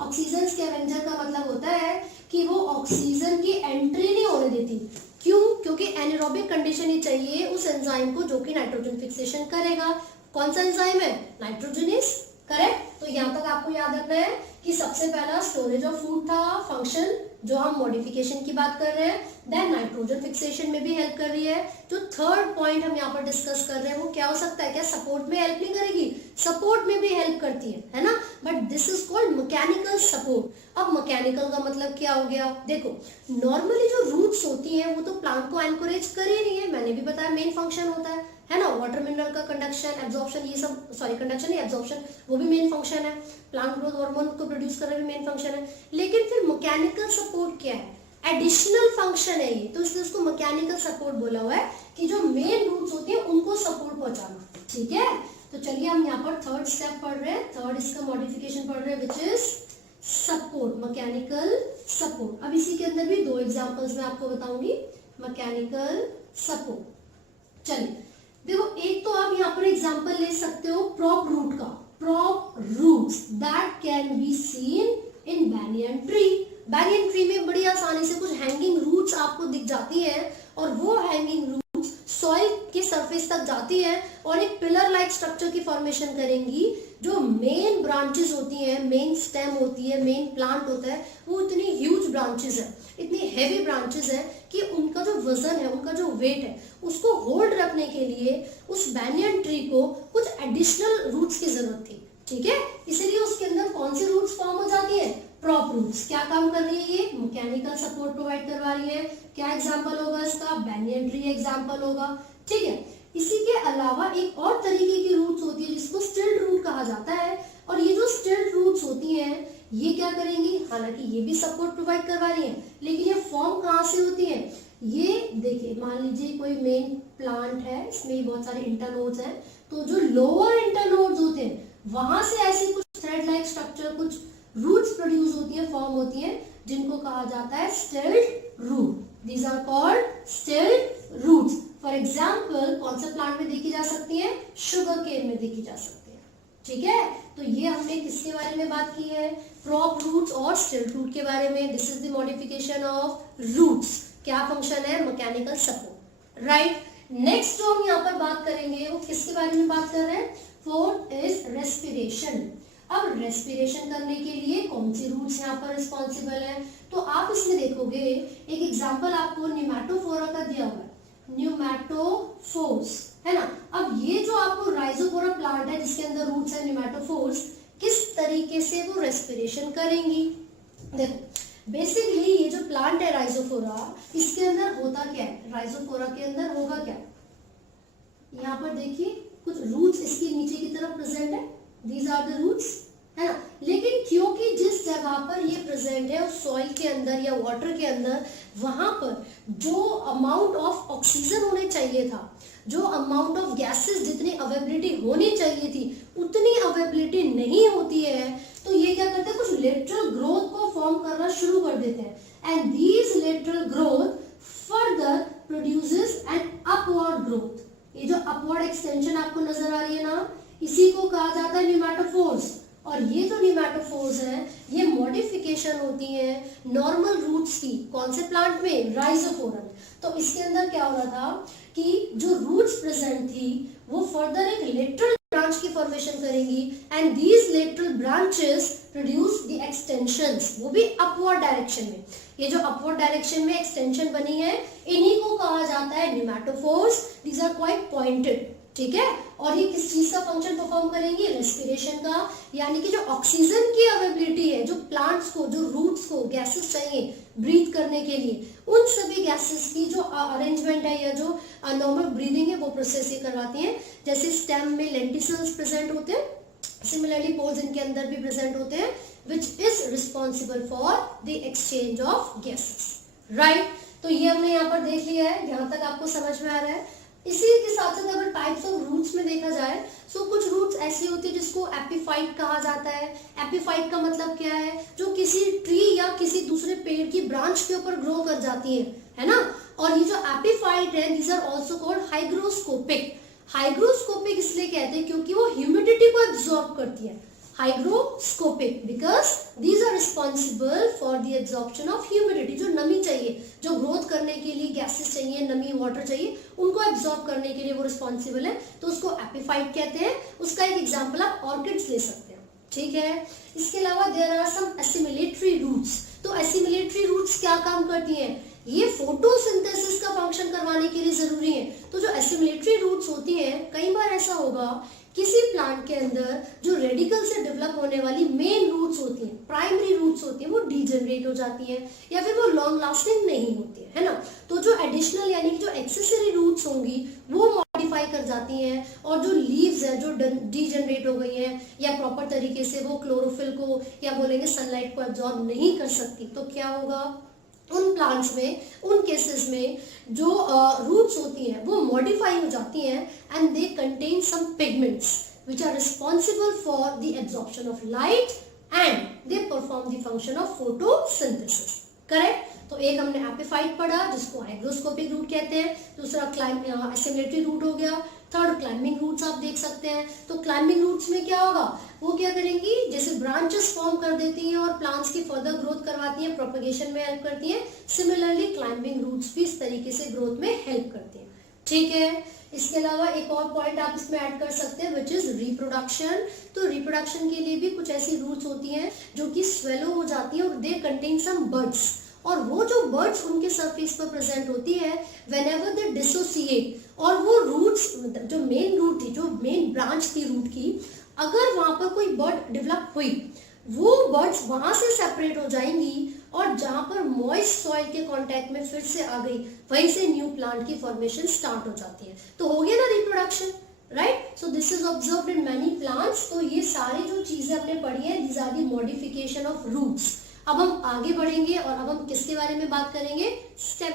Oxygen scavenger का मतलब होता है कि वो ऑक्सीजन की एंट्री नहीं होने देती। क्यों, क्योंकि एनारोबिक कंडीशन ही चाहिए उस एंजाइम को जो कि नाइट्रोजन फिक्सेशन करेगा। कौन सा एंजाइम है, नाइट्रोजिनेस, करेक्ट। तो यहाँ तक आपको याद रखना है कि सबसे पहला स्टोरेज ऑफ फूड था, फंक्शन जो हम मॉडिफिकेशन की बात कर रहे हैं, देन नाइट्रोजन फिक्सेशन में भी हेल्प कर रही है। जो थर्ड पॉइंट हम यहाँ पर डिस्कस कर रहे हैं वो क्या हो सकता है, क्या सपोर्ट में हेल्प नहीं करेगी, सपोर्ट में भी हेल्प करती है ना, but this is called mechanical support. अब मैकेनिकल का मतलब क्या हो गया, देखो नॉर्मली जो रूट्स होती हैं वो तो प्लांट को एनकरेज कर ही रही है, मैंने भी बताया मेन फंक्शन होता है ना, वाटर मिनरल का कंडक्शन, एब्जॉर्प्शन, ये सब, सॉरी कंडक्शन नहीं एब्जॉर्प्शन, वो भी मेन फंक्शन है। प्लांट ग्रोथ हार्मोन को प्रोड्यूस करना भी मेन फंक्शन है। लेकिन फिर मैकेनिकल सपोर्ट क्या है, एडिशनल फंक्शन है ये, तो इसलिए उसको मैकेनिकल सपोर्ट बोला हुआ है कि जो मेन रूट्स होती है उनको सपोर्ट पहुंचाना। ठीक है, तो चलिए हम यहाँ पर थर्ड स्टेप पढ़ रहे हैं, थर्ड इसका मॉडिफिकेशन पढ़ रहे हैं which is support, mechanical support. अब इसी के अंदर भी दो एग्जांपल्स मैं आपको बताऊंगी, मैकेनिकल सपोर्ट। चलिए देखो, एक तो आप यहाँ पर एग्जांपल ले सकते हो प्रॉप रूट का, prop roots that can be seen in banyan tree. Banyan tree में बड़ी आसानी से कुछ हैंगिंग रूट्स आपको दिख जाती हैं और वो हैंगिंग रूट्स सॉइल के सरफेस तक जाती है और एक पिलर लाइक स्ट्रक्चर की फॉर्मेशन करेंगी। जो मेन ब्रांचेस होती हैं, मेन स्टेम होती है, मेन प्लांट होता है, वो इतनी ह्यूज ब्रांचेस है, इतनी हैवी ब्रांचेस है कि उनका जो वजन है, उनका जो वेट है, उसको होल्ड रखने के लिए उस बैनियन ट्री को कुछ एडिशनल रूट्स की जरूरत थी। ठीक है, इसलिए उसके अंदर कौन सी रूट्स फॉर्म हो जाती है, प्रॉप रूट्स। क्या काम कर रही है ये, मैकेनिकल सपोर्ट प्रोवाइड करवा रही है। क्या एग्जांपल होगा इसका, बैनियन ट्री एग्जांपल होगा। ठीक है, इसी के अलावा एक और तरीके की रूट्स होती है जिसको स्टिल्ड रूट कहा जाता है, और ये जो स्टिल्ड रूट्स होती हैं ये क्या करेंगी, हालांकि ये भी सपोर्ट प्रोवाइड करवा रही है, लेकिन ये फॉर्म कहाँ से होती है, ये देखिए मान लीजिए कोई मेन प्लांट है, इसमें बहुत सारे इंटरनोड्स हैं, तो जो लोअर इंटरनोड्स होते हैं वहां से ऐसी कुछ थ्रेड लाइक स्ट्रक्चर, कुछ रूट्स प्रोड्यूस होती है, फॉर्म होती है, जिनको कहा जाता है stilt root. These are called stilt roots. For example कौन से प्लांट में देखी जा सकती है, शुगर केन में देखी जा सकती है। ठीक है, तो ये हमने किसके बारे में बात की है, प्रॉप रूट्स और स्टिल्ट रूट के बारे में। This is the modification of roots. क्या फंक्शन है, मैकेनिकल सपोर्ट, राइट। नेक्स्ट जो हम यहाँ पर बात करेंगे वो किसके बारे में बात कर रहे हैं, फोर्थ इज रेस्पिरेशन। अब रेस्पिरेशन करने के लिए कौन सी रूट्स यहाँ पर रिस्पॉन्सिबल है, तो आप इसमें देखोगे एक एग्जाम्पल आपको न्यूमैटोफोरा का दिया हुआ है, न्यूमैटोफोर्स, है ना। अब ये जो आपको राइजोफोरा प्लांट है जिसके अंदर रूट्स है न्यूमैटोफोर्स, किस तरीके से वो रेस्पिरेशन करेंगी। देखो बेसिकली ये जो प्लांट है राइजोफोरा, इसके अंदर होता क्या है, राइजोफोरा के अंदर होगा क्या, यहाँ पर देखिए कुछ रूट्स इसके नीचे की तरफ प्रेजेंट है, दीज आर द रूट्स, है ना। लेकिन क्योंकि जिस जगह पर ये प्रेजेंट है उस सॉइल के अंदर या वाटर के अंदर, वहां पर जो अमाउंट ऑफ ऑक्सीजन होने चाहिए था, जो अमाउंट ऑफ गैसेस जितनी अवेलेबिलिटी होनी चाहिए थी उतनी अवेलेबिलिटी नहीं होती है, तो ये क्या करते हैं, कुछ लेटरल ग्रोथ को फॉर्म करना शुरू कर देते हैं। And these lateral growth further produces an upward growth. ये जो अपवर्ड एक्सटेंशन आपको नजर आ रही है ना, इसी को कहा जाता है न्यूमैटोफोर्स। और ये जो न्यूमैटोफोर्स है ये मॉडिफिकेशन होती है नॉर्मल रूट्स की, कौन से प्लांट में, राइजोफोरम। तो इसके अंदर क्या हो रहा था कि जो रूट्स प्रेजेंट थी वो फर्दर एक लेटरल ब्रांच की फॉर्मेशन करेंगी and these lateral branches produce the extensions, वो भी अपवर्ड डायरेक्शन में। ये जो अपवर्ड डायरेक्शन में एक्सटेंशन बनी है इन्हीं को कहा जाता है pneumatophores. These are quite pointed, ठीक है। और ये किस चीज का फंक्शन परफॉर्म करेंगी, रेस्पिरेशन का, यानी कि जो ऑक्सीजन की अवेलेबिलिटी है, जो प्लांट्स को, जो रूट्स को गैसेस चाहिए ब्रीथ करने के लिए, उन सभी गैसेस की जो अरेंजमेंट है या जो नॉर्मल ब्रीदिंग है वो प्रोसेस ये करवाती है। जैसे स्टेम में लेंटिसल्स प्रेजेंट होते हैं, सिमिलरली पोल्स इनके अंदर भी प्रेजेंट होते हैं, which is responsible for the exchange of gases, right. तो ये हमने यहाँ पर देख लिया है, यहाँ तक आपको समझ में आ रहा है। इसी के साथ साथ अगर टाइप्स ऑफ रूट्स में देखा जाए तो कुछ रूट्स ऐसी होती है जिसको एपिफाइट कहा जाता है। एपिफाइट का मतलब क्या है, जो किसी ट्री या किसी दूसरे पेड़ की ब्रांच के ऊपर ग्रो कर जाती है ना। और ये जो एपिफाइट है, these are also called hygroscopic. Hygroscopic इसलिए कहते हैं क्योंकि वो ह्यूमिडिटी को एब्जॉर्ब करती है, hygroscopic, because these are responsible for the absorption of humidity. जो नमी चाहिए, जो ग्रोथ करने के लिए गैसेस चाहिए, नमी वाटर चाहिए, उनको एब्जॉर्ब करने के लिए वो रिस्पॉन्सिबल है, तो उसको एपिफाइट कहते हैं। उसका एक एग्जाम्पल आप ऑर्किड्स ले सकते हैं, ठीक है। इसके अलावा there are some assimilatory roots. तो एसिमिलेटरी रूट्स क्या काम करती हैं, ये फोटोसिंथेसिस का फंक्शन करवाने के लिए जरूरी है। तो जो एसिमिलेटरी रूट्स होती हैं, कई बार ऐसा होगा किसी प्लांट के अंदर जो रेडिकल से डेवलप होने वाली मेन रूट्स होती हैं, प्राइमरी रूट्स होती हैं, वो डीजनरेट हो जाती हैं या फिर वो लॉन्ग लास्टिंग नहीं होती है ना। तो जो एडिशनल यानी कि जो एक्सेसरी रूट्स होंगी वो मॉडिफाई कर जाती हैं, और जो लीव्स है जो डीजनरेट हो गई हैं या प्रॉपर तरीके से वो क्लोरोफिल को या बोलेंगे सनलाइट को एब्जॉर्ब नहीं कर सकती, तो क्या होगा, उन प्लांट्स में, उन केसेस में जो रूट्स होती हैं वो मॉडिफाई हो जाती हैं and they contain some pigments which are responsible for the absorption of light and they perform the function of photosynthesis, correct. तो एक हमने एपिफाइट पढ़ा जिसको हाइग्रोस्कोपिक रूट कहते हैं, दूसरा एसिमिलेटरी रूट हो गया, थर्ड क्लाइंबिंग रूट्स आप देख सकते हैं। तो क्लाइंबिंग रूट्स में क्या होगा, वो क्या करेंगी, जैसे ब्रांचेस फॉर्म कर देती हैं और प्लांट्स की फर्दर ग्रोथ करवाती हैं, प्रोपगेशन में हेल्प करती हैं। सिमिलरली क्लाइंबिंग रूट्स भी इस तरीके से ग्रोथ में हेल्प करती हैं, ठीक है। इसके अलावा एक और पॉइंट आप इसमें ऐड कर सकते हैं विच इज रिप्रोडक्शन। तो रिप्रोडक्शन के लिए भी कुछ ऐसी रूट्स होती हैं जो कि स्वेलो हो जाती है और दे कंटेन सम बड्स, और वो जो बर्ड्स उनके सरफेस पर प्रेजेंट होती है व्हेनेवर दे डिसोसिएट, और वो रूट्स जो मेन रूट थी, जो मेन ब्रांच थी रूट की, अगर वहां पर कोई बर्ड डेवलप हुई, वो बर्ड्स वहां से सेपरेट हो जाएंगी और जहां पर मॉइस्ट सॉइल के कांटेक्ट में फिर से आ गई, वहीं से न्यू प्लांट की फॉर्मेशन स्टार्ट हो जाती है। तो हो गया ना reproduction, right. So this is observed in many plants. तो ये सारी जो चीजें हमने पढ़ी है, these are the modification of roots. अब हम आगे बढ़ेंगे और अब हम किसके बारे में बात करेंगे, स्टेम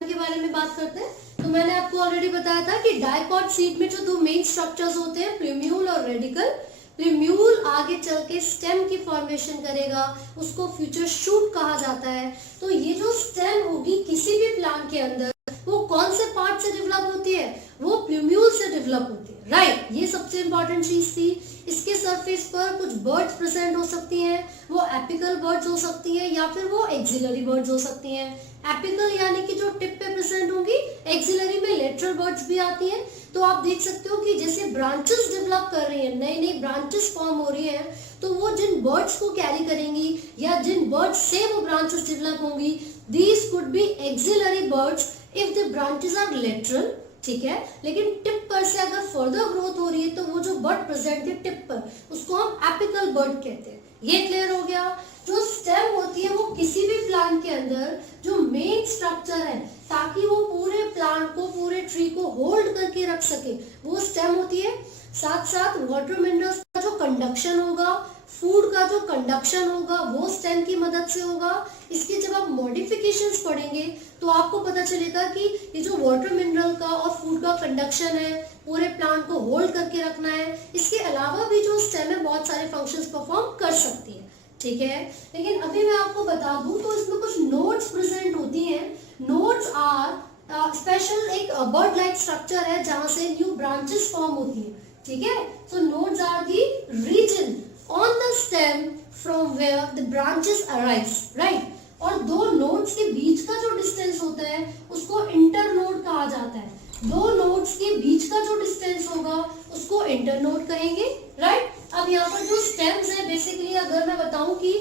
के बारे में बात करते हैं। तो मैंने आपको ऑलरेडी बताया था कि डाइकॉट सीड में जो दो मेन स्ट्रक्चर्स होते हैं, प्लूम्यूल और रेडिकल। प्लूम्यूल आगे चल के स्टेम की फॉर्मेशन करेगा, उसको फ्यूचर शूट कहा जाता है। तो ये जो स्टेम होगी किसी भी प्लांट के अंदर, वो कौन से पार्ट से डेवलप होती है, वो प्लूम्यूल से डेवलप होती है, राइट। ये सबसे इंपॉर्टेंट चीज थी। इसके सरफेस पर कुछ बर्ड्स प्रेजेंट हो सकती हैं, वो एपिकल बर्ड्स हो सकती हैं या फिर वो एक्सिलरी बर्ड्स हो सकती हैं। एपिकल यानी कि जो टिप पे प्रेजेंट होंगी, एक्सिलरी में लेटरल बर्ड्स भी आती हैं। तो आप देख सकते हो कि जैसे ब्रांचेस डेवलप कर रही हैं, नई नई ब्रांचेस फॉर्म हो रही हैं, तो वो जिन बर्ड्स को कैरी करेंगी या जिन बर्ड्स से वो ब्रांचेस डेवलप होंगी, these could be axillary buds if the branches are lateral, ठीक है। लेकिन टिप पर से अगर फर्दर ग्रोथ हो रही है तो वो जो बर्ड प्रेजेंट है टिप पर, उसको हम एपिकल बर्ड कहते हैं। ये क्लियर हो गया। जो स्टेम होती है वो किसी भी प्लांट के अंदर जो मेन स्ट्रक्चर है, ताकि वो पूरे प्लांट को, पूरे ट्री को होल्ड करके रख सके, वो स्टेम होती है। साथ साथ वाटर मिनरल्स का जो कंडक्शन होगा, फूड का जो कंडक्शन होगा, वो स्टेम की मदद से होगा। इसके जब आप मॉडिफिकेशंस पढ़ेंगे तो आपको पता चलेगा कि ये जो वाटर मिनरल का और फूड का कंडक्शन है, पूरे प्लांट को होल्ड करके रखना है, इसके अलावा भी जो स्टेम है बहुत सारे फंक्शंस परफॉर्म कर सकती है, ठीक है। लेकिन अभी मैं आपको बता दूं तो इसमें कुछ नोड्स प्रेजेंट होती हैं। नोड्स आर स्पेशल एक बर्ड लाइक स्ट्रक्चर है जहां से न्यू ब्रांचेस फॉर्म होती है, ठीक है। So nodes are the region on the stem from where the branches arise, right? और दो नोड्स के बीच का जो डिस्टेंस होता है उसको इंटरनोड कहा जाता है। दो नोड्स के बीच का जो डिस्टेंस होगा उसको इंटरनोड कहेंगे, राइट। अब यहाँ पर जो स्टेम्स है, बेसिकली अगर मैं बताऊं कि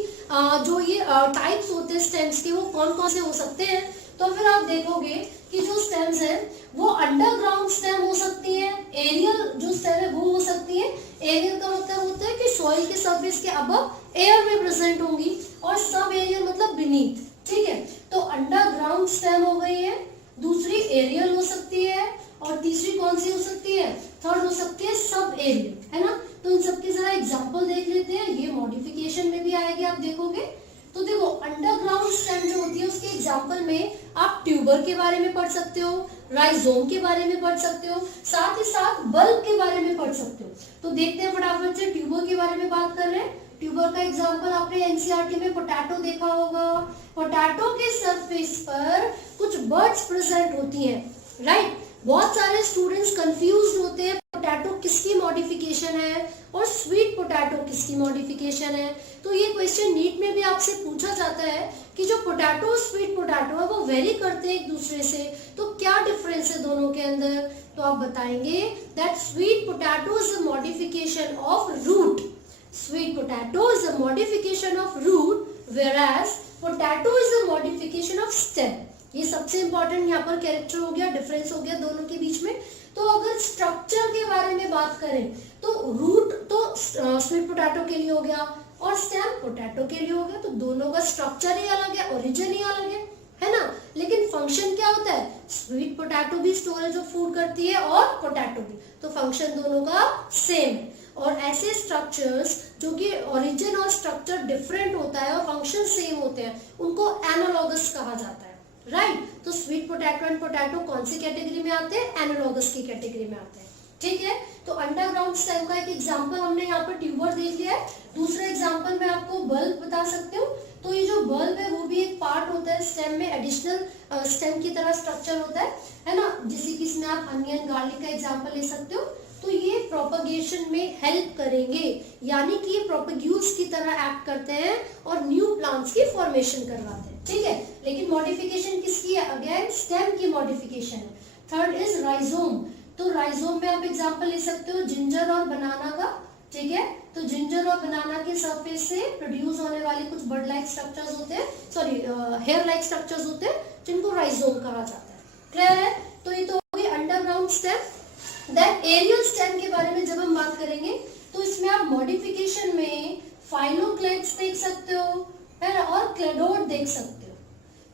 जो ये टाइप्स होते हैं स्टेम्स के, वो कौन कौन से हो सकते हैं, तो फिर आप देखोगे कि जो स्टेम्स है वो अंडरग्राउंड स्टेम हो सकती है, एरियल जो स्टेम है वो हो सकती है। एरियल का मतलब होता है कि सॉइल के सरफेस के अबव एयर में प्रेजेंट होंगी, और सब एरियल मतलब बीनीथ, ठीक है। तो अंडरग्राउंड स्टेम हो गई है, दूसरी एरियल हो सकती है, और तीसरी कौन सी हो सकती है, थर्ड हो सकती है सब एरियल, है ना। तो इन सबके जरा एग्जांपल देख लेते हैं। ये मॉडिफिकेशन में भी आएगी, आप देखोगे। तो देखो अंडरग्राउंड स्टेम जो होती है उसके एग्जांपल में आप ट्यूबर के बारे में पढ़ सकते हो, राइजोम के बारे में पढ़ सकते हो, साथ ही साथ बल्ब के बारे में पढ़ सकते हो। तो देखते हैं फटाफट से, ट्यूबर के बारे में बात कर रहे हैं। ट्यूबर का एग्जांपल आपने एनसीईआरटी में पोटैटो देखा होगा। पोटैटो के सरफेस पर कुछ बर्ड्स प्रेजेंट होती हैं, राइट। बहुत सारे स्टूडेंट्स कंफ्यूज होते हैं पोटैटो किसकी मॉडिफिकेशन है और स्वीट पोटैटो किसकी मॉडिफिकेशन है। तो ये क्वेश्चन नीट में भी आपसे पूछा जाता है कि जो पोटैटो और स्वीट पोटैटो है वो वेरी करते हैं एक दूसरे से, तो क्या डिफरेंस है दोनों के अंदर। तो आप बताएंगे that sweet potato is a modification of root, sweet potato is a modification of root, whereas potato is a modification of stem। ये सबसे इंपॉर्टेंट यहाँ पर कैरेक्टर हो गया, डिफरेंस हो गया दोनों के बीच में। तो अगर स्ट्रक्चर के बारे में बात करें तो रूट तो स्वीट पोटैटो के लिए हो गया और स्टेम पोटैटो के लिए हो गया, तो दोनों का स्ट्रक्चर ही अलग है, ओरिजिन ही अलग है ना। लेकिन फंक्शन क्या होता है, स्वीट पोटैटो भी स्टोरेज ऑफ फूड करती है और पोटैटो भी, तो फंक्शन दोनों का सेम है। और ऐसे स्ट्रक्चर्स जो कि ओरिजिन और स्ट्रक्चर डिफरेंट होता है और फंक्शन सेम होते हैं, उनको एनालॉगस कहा जाता है, राइट। तो स्वीट पोटैटो एंड पोटैटो कौन सी कैटेगरी में आते हैं, एनालॉगस की कैटेगरी में आते हैं, ठीक है। तो अंडरग्राउंड स्टेम का एक एग्जांपल हमने यहाँ पर ट्यूबर देख लिया है। दूसरा एग्जांपल मैं आपको बल्ब बता सकती हूँ। तो ये जो बल्ब है वो भी एक पार्ट होता है स्टेम में, एडिशनल स्टेम की तरह स्ट्रक्चर होता है ना। जैसे कि इसमें आप अनियन, गार्लिक का एग्जांपल ले सकते हो। तो ये प्रोपगेशन में हेल्प करेंगे, यानी कि ये प्रोपग्यूल्स की तरह एक्ट करते हैं और न्यू प्लांट्स की फॉर्मेशन करवाते हैं, ठीक है। लेकिन मॉडिफिकेशन किसकी है, अगेन स्टेम की मॉडिफिकेशन है। Third is rhizome. तो राइजोम में आप एग्जांपल ले सकते हो जिंजर और बनाना का, ठीक है। तो जिंजर और बनाना के सरफेस से प्रोड्यूस होने वाले कुछ बर्ड लाइक स्ट्रक्चर्स होते हैं, सॉरी हेयर लाइक स्ट्रक्चर्स होते हैं, जिनको राइजोम कहा जाता है। क्लियर है। तो ये तो हो गई underground stem. Then aerial stem के बारे में जब हम बात करेंगे तो इसमें आप मॉडिफिकेशन में फाइलोक्लेड्स देख सकते हो, है ना, और क्लेडोड देख सकते हो।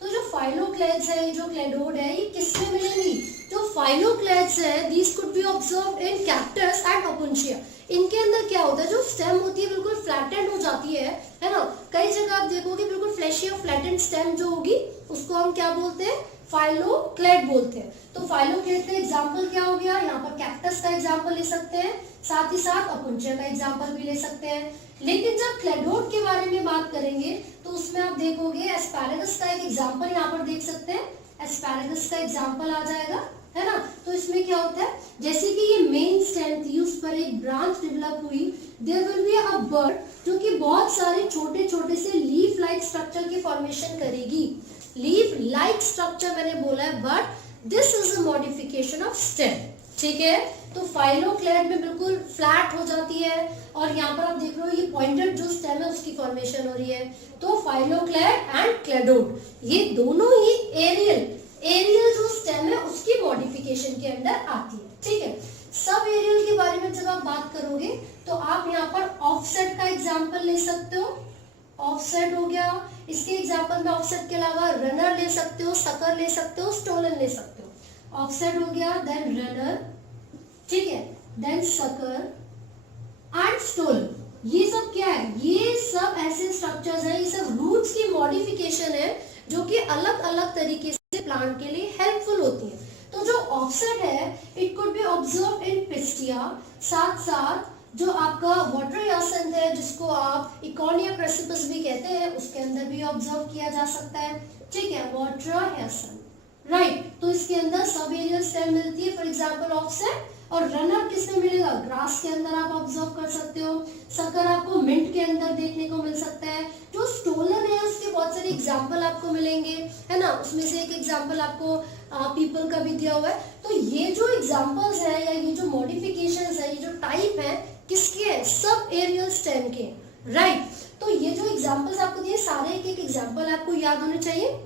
तो जो फाइलोक्लेड्स है, जो क्लेडोड है, ये किसमें मिलेंगी, जो फाइलोक्लेड्स है these could B observed in cactus and opuntia. इनके अंदर क्या होता है, जो स्टेम होती है बिल्कुल फ्लैटेंड हो जाती है ना। कई जगह आप देखोगे बिल्कुल फ्लैशी और फ्लैटेंड स्टेम जो होगी उसको हम क्या बोलते हैं, फाइलोक्लेड बोलते हैं। तो फाइलोक्लेड का एग्जांपल क्या हो गया, यहाँ पर कैक्टस का एग्जांपल ले सकते हैं, साथ ही साथ ओपुंशिया का एग्जांपल भी ले सकते हैं। लेकिन जब क्लेडोड के बारे में बात करेंगे तो उसमें आप देखोगे एस्पैरागस का एक एग्जांपल यहाँ पर देख सकते हैं। एस्पैरागस का एग्जाम्पल आ जाएगा, है ना। तो इसमें क्या होता है, जैसे कि ये मेन स्टेम थी, उस पर एक ब्रांच डेवलप हुई, there will be a bud जो कि बहुत सारे छोटे छोटे से लीफ लाइक स्ट्रक्चर की फॉर्मेशन करेगी। लीफ लाइक स्ट्रक्चर मैंने बोला है, but this is a modification of stem, ठीक है। तो फाइलोक्लेड में बिल्कुल फ्लैट हो जाती है, और यहाँ पर आप देख रहे हो ये पॉइंटेड जो स्टेम है उसकी फॉर्मेशन हो रही है। तो फाइलोक्लेड एंड क्लेडोड ये दोनों ही एरियल जो स्टेम है उसकी मॉडिफिकेशन के अंदर आती है, ठीक है। सब एरियल के बारे में जब आप बात करोगे तो आप यहाँ पर ऑफसेट का एग्जाम्पल ले सकते हो, ऑफसेट हो गया। इसके एग्जाम्पल में ऑफसेट के अलावा रनर ले सकते हो, सकर ले सकते हो, स्टोलन ले सकते हो। ऑफसेट हो गया, देन रनर, ठीक है, देन सकर एंड स्टोलन। ये सब क्या है, ये सब ऐसे स्ट्रक्चर्स हैं, ये सब रूट्स की मॉडिफिकेशन है जो कि अलग अलग तरीके से प्लांट के लिए हेल्पफुल होती है। तो जो ऑफसेट है it could be observe in pistia, साथ साथ जो आपका वाटर यासेंथ है जिसको आप इकोनिया क्रेसिपस भी कहते हैं, उसके अंदर भी ऑब्जर्व किया जा सकता है, ठीक है, वाटर यासेंथ, राइट। तो इसके अंदर सब एरियल स्टेम मिलती है, फॉर एग्जांपल ऑफसेट। और रनर किसमें मिलेगा, ग्रास के अंदर आप ऑब्जर्व कर सकते हो। सकर आपको मिंट के अंदर देखने को मिल सकता है। जो स्टोलन है उसके बहुत सारे एग्जाम्पल आपको मिलेंगे, है ना। उसमें से एक एग्जाम्पल आपको पीपल का भी दिया हुआ है। तो ये जो एग्जाम्पल्स है या ये जो मॉडिफिकेशंस है, ये जो टाइप है, किसके है, सब एरियल स्टेम के, राइट। तो ये जो एग्जाम्पल्स आपको दिए सारे एक एक एग्जाम्पल आपको याद होने चाहिए।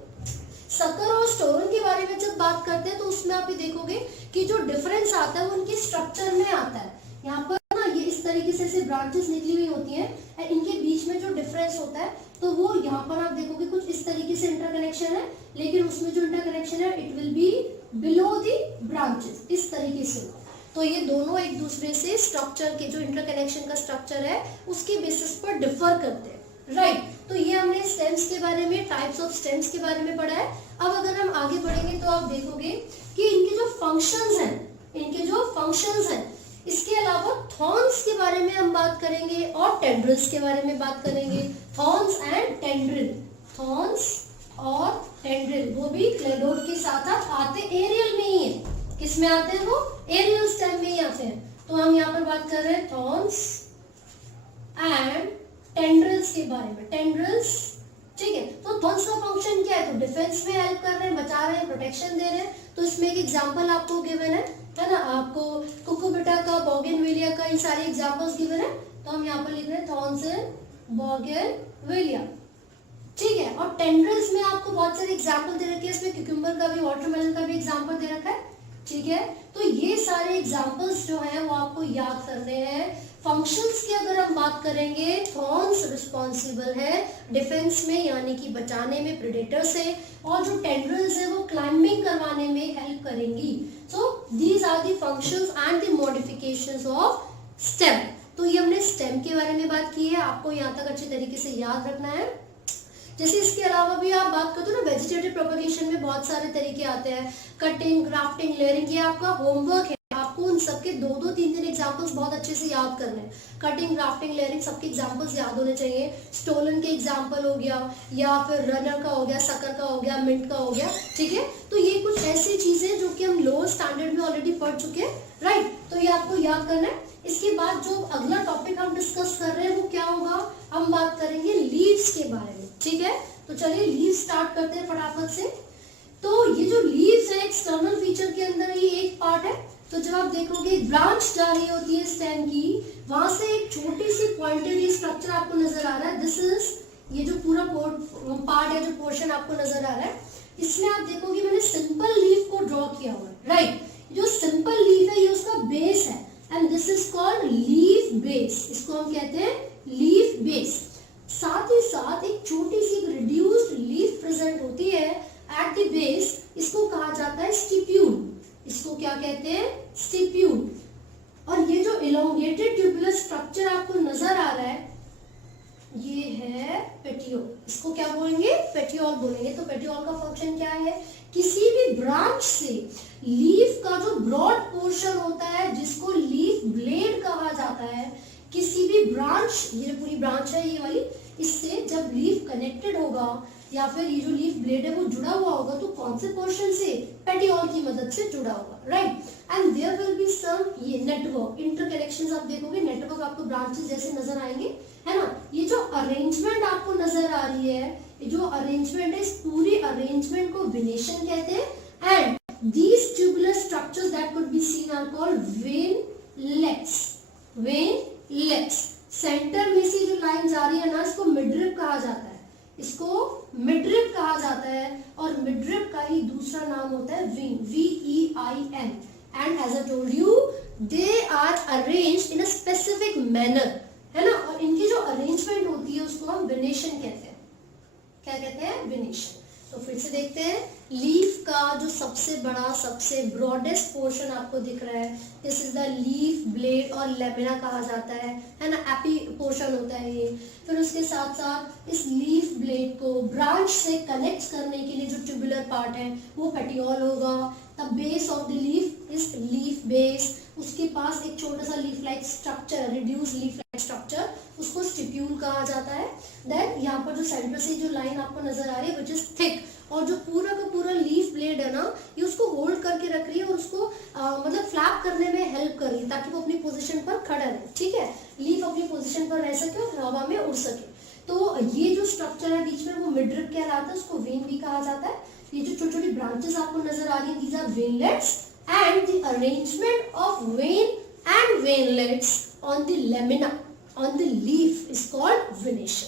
सकर और स्टोलन के बारे में जब बात करते हैं तो उसमें आप ये देखोगे कि जो डिफरेंस आता है वो उनके स्ट्रक्चर में आता है। यहाँ पर ना ये इस तरीके से ब्रांचेस निकली हुई होती हैं, इनके बीच में जो डिफरेंस होता है तो वो यहाँ पर आप देखोगे कुछ इस तरीके से इंटरकनेक्शन है, लेकिन उसमें जो इंटरकनेक्शन है it will be below the branches, इस तरीके से। तो ये दोनों एक दूसरे से स्ट्रक्चर के जो इंटरकनेक्शन का स्ट्रक्चर है उसके बेसिस पर डिफर करते हैं, राइट। तो ये हमने स्टेम्स के बारे में, टाइप्स ऑफ स्टेम्स के बारे में पढ़ा है। अब अगर हम आगे बढ़ेंगे तो आप देखोगे कि इनके जो फंक्शंस हैं, इसके अलावा थॉर्न्स के बारे में हम बात करेंगे और टेंड्रिल्स के बारे में बात करेंगे। थॉर्न्स एंड टेंड्रिल, थॉर्न्स और टेंड्रिल वो भी क्लेडोड के साथ आते, एरियल में ही है। किस में आते हैं वो, एरियल स्टेम में ही आते हैं। तो हम यहाँ पर बात कर रहे हैं थॉर्न्स एंड टेंड्रिल्स के बारे में, टेंड्रिल्स, ठीक है। तो थॉर्न्स का फंक्शन क्या है, तो डिफेंस में हेल्प कर रहे हैं, बचा रहे हैं, प्रोटेक्शन दे रहे हैं। तो इसमें एक एग्जांपल आपको गिवन है ना, आपको कुकुबिटा का, बोगेनविलिया का, ये सारे एग्जांपल्स गिवन है। तो हम यहाँ पर लिख रहे हैं थॉर्न्स एंड बोगेनविलिया, ठीक है। और टेंड्रिल्स में आपको बहुत सारे एग्जांपल दे रखे हैं, इसमें क्यूकम्बर का भी, वाटरमेलन का भी एग्जांपल दे रखा है, ठीक है। तो ये सारे एग्जांपल्स जो है वो आपको याद करने हैं। फंक्शंस की अगर हम बात करेंगे, थॉर्न्स रिस्पॉन्सिबल है डिफेंस में यानी कि बचाने में प्रेडेटर से, और जो टेंड्रिल्स है वो क्लाइंबिंग करवाने में हेल्प करेंगी। So these are the functions and the modifications of stem. तो ये हमने स्टेम के बारे में बात की है, आपको यहाँ तक अच्छे तरीके से याद रखना है। जैसे इसके अलावा भी आप बात करते हो ना, वेजिटेटिव प्रोपगेशन में बहुत सारे तरीके आते हैं, कटिंग, ग्राफ्टिंग, लेयरिंग, ये आपका होमवर्क है। आपको उन सबके दो दो तीन तीन एग्जांपल्स बहुत अच्छे से याद करने हैं। कटिंग, ग्राफ्टिंग, लेयरिंग सबके एग्जांपल्स याद होने चाहिए। स्टोलन के एग्जांपल हो गया, या फिर रनर का हो गया, सकर का हो गया, मिंट का हो गया, ठीक है। तो ये कुछ ऐसी चीजें जो कि हम लोअर स्टैंडर्ड में ऑलरेडी पढ़ चुके हैं, राइट। तो ये आपको याद करना है। इसके बाद जो अगला टॉपिक हम डिस्कस कर रहे हैं वो क्या होगा, हम बात करेंगे लीव्स के बारे में, ठीक है। तो चलिए लीव स्टार्ट करते हैं फटाफट से। तो ये जो लीव्स है एक्सटर्नल फीचर के अंदर ही एक पार्ट है। तो जब आप देखोगे ब्रांच जा रही होती है स्टेम की, वहां से एक छोटी सी पॉइंटेड स्ट्रक्चर आपको नजर आ रहा है, दिस इज, ये जो पूरा पार्ट है, जो पोर्शन आपको नजर आ रहा है, इसमें आप देखोगे मैंने सिंपल लीफ को ड्रॉ किया हुआ है, राइट। जो सिंपल लीफ है ये उसका बेस है, and this is called leaf base, इसको हम कहते हैं लीफ बेस। साथ ही साथ एक छोटी सी रिड्यूस्ड लीफ प्रेजेंट होती है एट द बेस, इसको कहा जाता है स्टिप्यूल। इसको क्या कहते हैं, स्टिप्यूल। और ये जो इलोंगेटेड ट्यूबुलर स्ट्रक्चर आपको नजर आ रहा है ये है पेटियोल। इसको क्या बोलेंगे, पेटियोल बोलेंगे। तो पेटियोल का फंक्शन क्या है, किसी भी ब्रांच से लीफ का जो ब्रॉड पोर्शन होता है जिसको लीफ ब्लेड कहा जाता है, किसी भी ब्रांच, ये पूरी ब्रांच है ये वाली, इससे जब लीफ कनेक्टेड होगा या फिर ये जो लीफ ब्लेड है वो जुड़ा हुआ होगा तो कौन से पोर्शन से, पेटियोल की मदद से जुड़ा होगा, right. And there will be some ये नेटवर्क इंटरकनेक्शंस, आप देखोगे नेटवर्क आपको ब्रांचेस जैसे नजर आएंगे, है ना। ये जो अरेंजमेंट आपको नजर आ रही है, ये जो अरेंजमेंट है, इस पूरी अरेंजमेंट को वेनेशन कहते हैं। And these tubular structures that could be seen are called veinlets, veinlets। Centre में से जो लाइन जा रही है ना, इसको मिडरिप कहा जाता है, इसको मिडरिप कहा जाता है, और मिडरिप का ही दूसरा नाम होता है vein, VEIN। And as I told you they are arranged in a specific manner, है ना। और इनकी जो अरेंजमेंट होती है उसको हम वेनेशन कहते हैं। क्या कहते हैं? वेनेशन। तो फिर से देखते हैं, लीफ का जो सबसे बड़ा, सबसे ब्रॉडेस्ट पोर्शन आपको दिख रहा है, this is the leaf blade और लेमिना कहा जाता है ना, एपी पोर्शन होता है ये। फिर उसके साथ साथ इस लीफ ब्लेड को ब्रांच से कनेक्ट करने के लिए जो ट्यूबुलर पार्ट है वो पेटियोल होगा। The base of the leaf is leaf base, उसके पास एक छोटा सा leaf like structure, reduce leaf like structure, उसको स्टिप्यूल कहा जाता है। देन यहाँ पर जो सेंटर से जो लाइन आपको नजर आ रही है विच इज थिक, और जो पूरा का पूरा लीफ ब्लेड है ना, ये उसको होल्ड करके रख रही है और उसको मतलब फ्लैप करने में हेल्प कर रही है ताकि वो अपनी पोजीशन पर खड़ा रहे, ठीक है। लीफ अपनी पोजीशन पर रह सके और हवा में उड़ सके। तो ये जो स्ट्रक्चर है बीच में वो मिडरिप कहलाता है, उसको वेन भी कहा जाता है। ये जो छोटी छोटी ब्रांचेस आपको नजर आ रही है, these are veinlets, and the arrangement of vein and veinlets on the lamina on the leaf is called venation,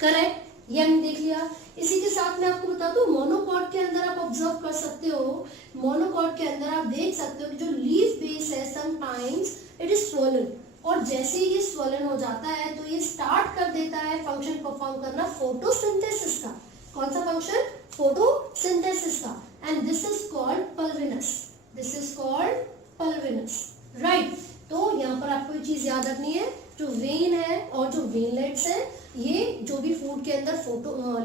correct. ये हमने देख लिया। इसी के साथ मैं आपको बता दूं, मोनोकॉट के अंदर आप ऑब्जर्व कर सकते हो, मोनोकॉट के अंदर आप देख सकते हो कि जो लीफ बेस है समटाइम्स इट इज स्वोलन, और जैसे ही ये स्वोलन हो जाता है तो ये स्टार्ट कर देता है फंक्शन परफॉर्म करना फोटोसिंथेसिस का। कौन सा फंक्शन? फोटोसिंथेसिस का। And this is called pulvinus, this is called pulvinus, right. तो यहाँ पर आपको ये चीज याद रखनी है, जो वेन है और जो वेनलेट्स है, ये जो भी फूड के अंदर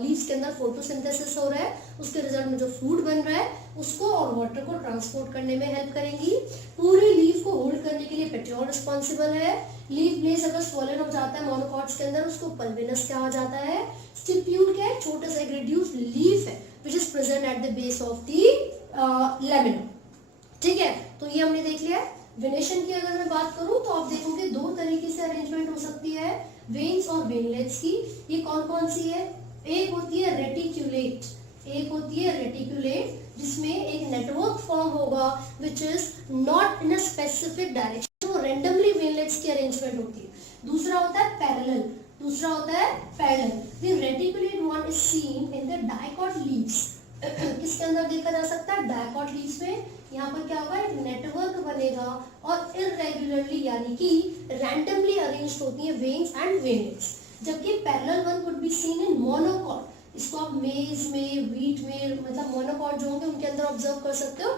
लीव्स के अंदर फोटोसिंथेसिस हो रहा है, उसके रिजल्ट में जो फूड बन रहा है उसको और वाटर को ट्रांसपोर्ट करने में हेल्प करेंगी। पूरी लीफ को होल्ड करने के लिए पेटियोल रिस्पॉन्सिबल है। लीफ बेस अगर स्वोलन हो जाता है मोनोकॉट्स के अंदर, उसको पल्विनस कहा जाता है। स्टिप्यूल क्या है? छोटा सा एक रिड्यूस्ड लीफ है which is present at the base of the lamina, ठीक है। तो ये हमने देख लिया। वेनेशन की अगर मैं बात करूं तो आप देखोगे दो तरीके से अरेंजमेंट हो सकती है वेन्स और वेनलेट्स की। ये कौन कौन सी है? एक होती है रेटिक्यूलेट, एक होती है रेटिक्यूलेट जिसमें एक नेटवर्क फॉर्म होगा which is not in a specific direction, वो रेंडमली वेनलेट्स की अरेंजमेंट होती है। दूसरा होता है पैरेलल, दूसरा होता है parallel. The reticulate one is seen in the dicot leaves. किसके अंदर देखा जा सकता है? डाइकॉट लीव्स में। यहाँ पर क्या होगा? एक नेटवर्क बनेगा और इररेगुलरली यानी कि रैंडमली अरेंज्ड होती है वेन्स एंड वेनलेट्स। जबकि parallel one could be seen in monocot. इसको आप मेज में, व्हीट में, मतलब मोनोकॉट जो होंगे उनके अंदर ऑब्जर्व कर सकते हो।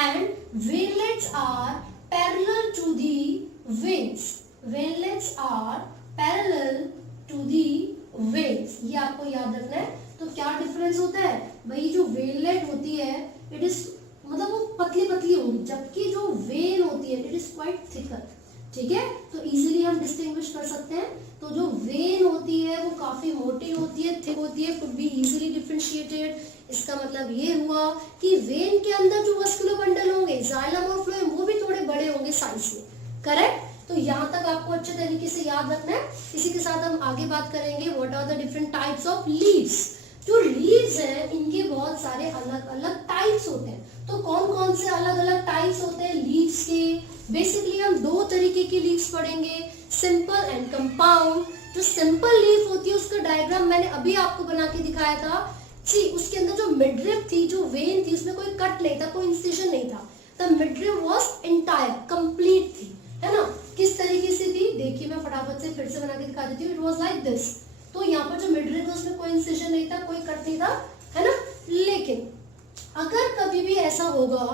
And veinlets are parallel to the veins, veinlets are parallel to the veins, ये आपको याद रखना है। तो क्या डिफरेंस होता है भाई? जो वेनलेट होती है इट इज मतलब वो पतली पतली होगी, जबकि जो वेन होती है इट इज क्वाइट थिकर, ठीक है। तो इजीली हम डिस्टिंग्विश कर सकते हैं। तो जो वेन होती है वो काफी मोटी होती है, थिक होती है, कुड बी इजीली डिफरेंशिएटेड। इसका मतलब ये हुआ कि वेन के अंदर जो मस्कुलर बंडल होंगे, जाइलम और फ्लोएम, वो भी थोड़े बड़े होंगे साइज में, करेक्ट। तो यहाँ तक आपको अच्छे तरीके से याद रखना है। इसी के साथ हम आगे बात करेंगे what are the different types of leaves. जो लीव्स हैं इनके बहुत सारे अलग अलग टाइप्स होते हैं। तो कौन कौन से अलग अलग टाइप्स होते हैं लीव्स के? बेसिकली हम दो तरीके की लीव्स पढ़ेंगे, सिंपल एंड कंपाउंड। जो सिंपल लीफ होती है उसका डायग्राम मैंने अभी आपको बना के दिखाया था। सी उसके अंदर जो मिडरिप थी, जो वेन थी, उसमें कोई कट नहीं था, कोई इंसिजन नहीं था। The midrib was entire, complete थी, है ना। किस तरीके से थी देखिए, मैं फटाफट से फिर से बना के दिखा देती हूँ। It was like this. तो यहाँ पर जो मिडरिप है उसमें कोई इंसिजन नहीं था, कोई कट नहीं था, है ना। लेकिन अगर कभी भी ऐसा होगा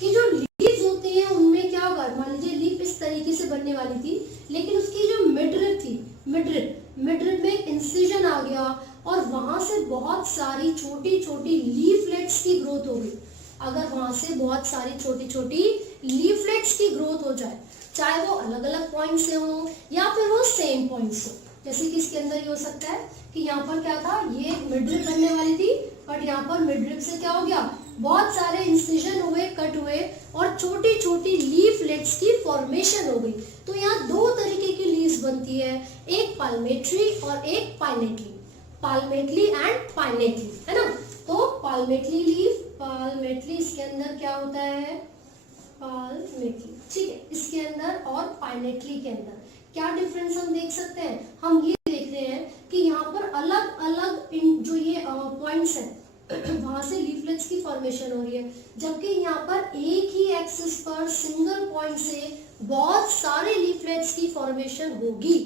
कि जो लीव्स होती हैं उनमें क्या होगा, मान लीजिए लीफ इस तरीके से बनने वाली थी, लेकिन उसकी जो मिडरिप थी, मिडरिप में एक इंसिजन आ गया और वहां से बहुत सारी छोटी छोटी लीफलेट्स की ग्रोथ हो गई। अगर वहां से बहुत सारी छोटी छोटी लीफलेट्स की ग्रोथ हो जाए, चाहे वो अलग अलग पॉइंट से हो या फिर वो सेम पॉइंट से, जैसे कि इसके अंदर ये हो सकता है कि यहाँ पर क्या था, ये मिडरिप बनने वाली थी, बट यहाँ पर मिडरिप से क्या हो गया, बहुत सारे इंसिजन हुए, कट हुए और छोटी छोटी लीफलेट्स की फॉर्मेशन हो गई। तो यहाँ दो तरीके की लीव्स बनती है, एक पाल्मेट्री और एक पाइनेटली, पाल्मेटली एंड पाइनेटली, है ना। तो पाल्मेटली लीफ, पाल्मेटली इसके अंदर क्या होता है, पाल्मेटली, ठीक है, इसके अंदर और पाइनेटली के अंदर क्या डिफरेंस हम देख सकते हैं, हम ये देख रहे हैं कि यहाँ पर अलग अलग जो ये पॉइंट्स हैं वहां से लीफलेट्स की फॉर्मेशन हो रही है, जबकि यहाँ पर एक ही एक्सिस पर सिंगल पॉइंट से बहुत सारे लीफलेट्स की फॉर्मेशन होगी,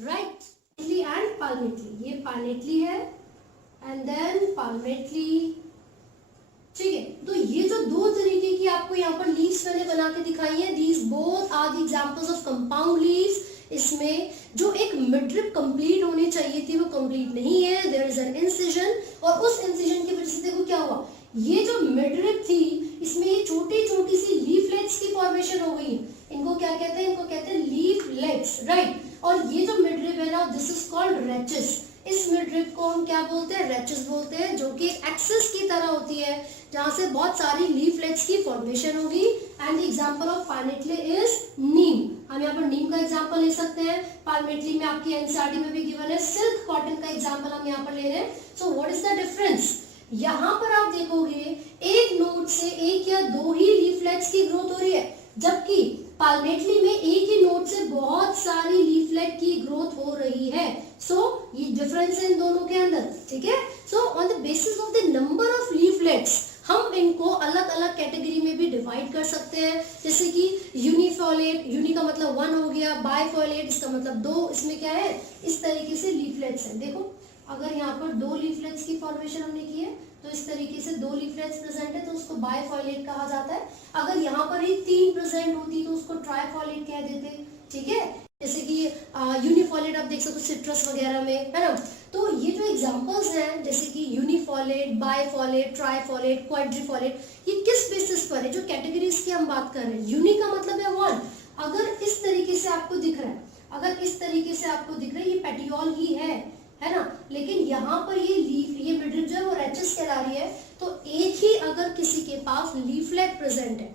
राइट। एंड पाल्मेटली, ये पाल्मेटली है एंड देन पाल्मेटली, ठीक है। तो ये जो दो तरीके की आपको यहाँ पर लीव्स मैंने बना के दिखाई है, these both are the examples of compound leaves. इसमें जो एक मिडरिप कंप्लीट होनी चाहिए थी वो कंप्लीट नहीं है, देयर इज एन इंसिजन, और उस इंसिजन की वजह से देखो क्या हुआ, ये जो मिडरिप थी इसमें ये छोटी छोटी सी लीफलेट्स की फॉर्मेशन हो गई। इनको क्या कहते हैं, इनको कहते हैं लीफलेट्स, राइट। और ये जो मिडरिप है ना, दिस इज कॉल्ड रेचिस। इस मिडरिप को हम क्या बोलते हैं, रेचिस बोलते हैं, जो कि एक्सिस की तरह होती है जहां से बहुत सारी लीफलेट्स की फॉर्मेशन होगी। And the example of palmately is neem, हम यहाँ पर नीम का एग्जांपल ले सकते हैं। पाल्मेटली में आपकी एनसीईआरटी में भी गिवन है, सिल्क कॉटन का एग्जांपल हम यहाँ पर ले रहे हैं। So what is the difference, यहाँ पर आप देखोगे एक नोड से एक या दो ही लीफलेट्स की ग्रोथ हो रही है, जबकि पाल्मेटली में एक ही नोड से बहुत सारी लीफलेट की ग्रोथ हो रही है। सो ये डिफरेंस है इन दोनों के अंदर, ठीक है। So on the basis of the number of leaflets हम इनको अलग अलग कैटेगरी में भी डिवाइड कर सकते हैं, जैसे कि यूनिफॉलेट, यूनि का मतलब वन हो गया, बाइफॉलेट इसका मतलब दो, इसमें क्या है, इस तरीके से लीफलेट्स हैं। देखो अगर यहाँ पर दो लीफलेट्स की फॉर्मेशन हमने की है तो इस तरीके से दो लीफलेट्स प्रेजेंट है तो उसको बाइफॉलेट कहा जाता है। अगर यहाँ पर ही तीन प्रेजेंट होती तो उसको ट्राइफॉलेट कह देते, ठीक है। जैसे कि यूनिफॉलेट आप देख सकते हो सिट्रस वगैरह में, है ना। तो ये जो एग्जांपल्स हैं जैसे कि यूनिफॉलेट, बाइफॉलेट, ट्राइफॉलेट, क्वाड्रिफॉलेट, ये किस बेसिस पर है, जो कैटेगरीज की हम बात कर रहे हैं। यूनि का मतलब है वन, अगर इस तरीके से आपको दिख रहा है, अगर इस तरीके से आपको दिख रहा है ये पेटियोल ही है ना, लेकिन यहाँ पर ये लीफ, ये मिडरिप जो है वो रेचिस कहला रही है। तो एक ही अगर किसी के पास लीफलेट प्रेजेंट है,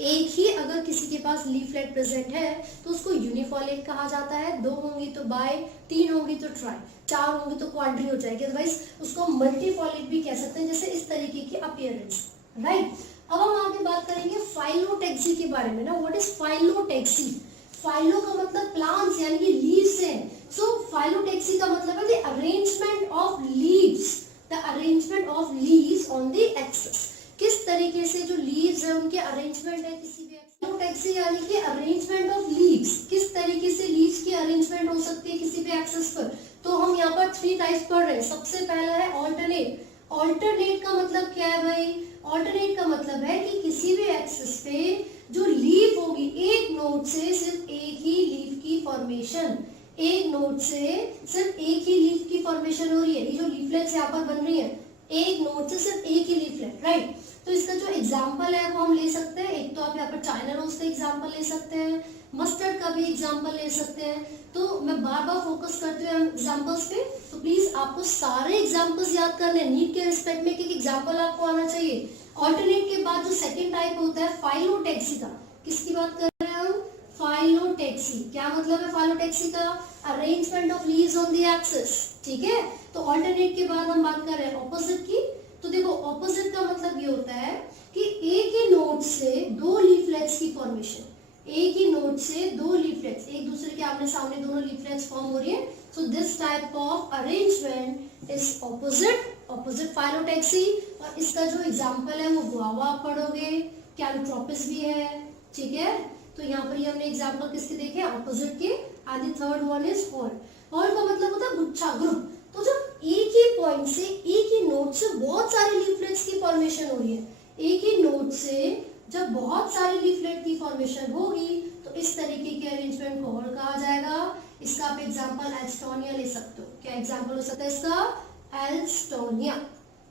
एक ही अगर किसी के पास लीफलेट प्रेजेंट है तो उसको यूनिफॉलेट कहा जाता है, दो होंगी तो बाय, तीन होंगी तो ट्राई, चार होंगी तो क्वाड्री हो जाएगी, अदरवाइज उसको मल्टीफॉलेट भी कह सकते हैं, जैसे इस तरीके की अपीयरेंस, राइट। अब हम आगे बात करेंगे फाइलोटेक्सी के बारे में ना। व्हाट इज फाइलोटेक्सी, फाइलो का मतलब प्लांट्स यानी कि लीव्स हैं। सो फाइलोटेक्सी का मतलब है the arrangement of leaves, the arrangement of leaves on the axis, किस तरीके से जो लीव्स है उनके अरेंजमेंट है किसी भी फाइलोटेक्सी यानी कि अरेंजमेंट ऑफ लीव्स, किस तरीके से लीव्स की अरेंजमेंट हो सकती है किसी भी एक्सिस पर। तो हम यहाँ पर थ्री टाइप्स पढ़ रहे हैं। सबसे पहला है ऑल्टरनेट। ऑल्टरनेट का मतलब क्या है भाई, ऑल्टरनेट का मतलब है कि किसी भी एक्सिस पे जो लीफ होगी, एक नोड से सिर्फ एक ही लीफ की फॉर्मेशन, एक नोड से सिर्फ एक ही लीफ की फॉर्मेशन हो रही है। ये जो लीफलेट्स यहाँ पर बन रही है, एक नोड से सिर्फ एक ही लीफलेट, राइट। तो इसका जो एग्जाम्पल है वो हम ले सकते हैं, एक तो आप यहाँ पर चाइना रोज का एग्जाम्पल ले सकते हैं, मस्टर्ड का भी एग्जाम्पल ले सकते हैं। तो मैं बार बार फोकस करती हूँ एग्जाम्पल्स पे, तो प्लीज आपको सारे एग्जाम्पल्स याद करने हैं। नीट के रिस्पेक्ट में एक एग्जाम्पल आपको आना चाहिए। ऑल्टरनेट के बाद जो सेकेंड टाइप होता है फाइलोटेक्सी का, किसकी बात कर रहे हैं हम, फाइलोटेक्सी। क्या मतलब है फाइलोटेक्सी का, arrangement of leaves on the axis, ठीक है। तो ऑल्टरनेट के बाद हम बात कर रहे हैं ऑपोजिट की। तो देखो ऑपोजिट का मतलब ये होता है कि एक ही नोड से दो लीफलेट्स की फॉर्मेशन, एक ही नोड से दो लीफलेट्स एक दूसरे के आमने सामने दोनों लीफलेट्स फॉर्म हो रही है। So this type of arrangement is opposite phyllotaxy. और इसका जो एग्जांपल है वो गुआवा पढ़ोगे, कैलोट्रोपिस भी है, ठीक है। तो यहाँ पर हमने एग्जांपल किसके देखे, ऑपोजिट के। And the third one is hall. Hall का मतलब होता है गुच्छा, ग्रुप। तो जब एक ही पॉइंट से, एक ही नोड से बहुत सारे लीफलेट्स की फॉर्मेशन हो रही है, एक ही नोड से जब बहुत सारी लीफलेट की फॉर्मेशन होगी तो इस तरीके के अरेंजमेंट को हॉल कहा जाएगा। इसका आप एग्जांपल एल्स्टोनिया ले सकते हो। क्या एग्जांपल हो सकता है इसका, एल्स्टोनिया,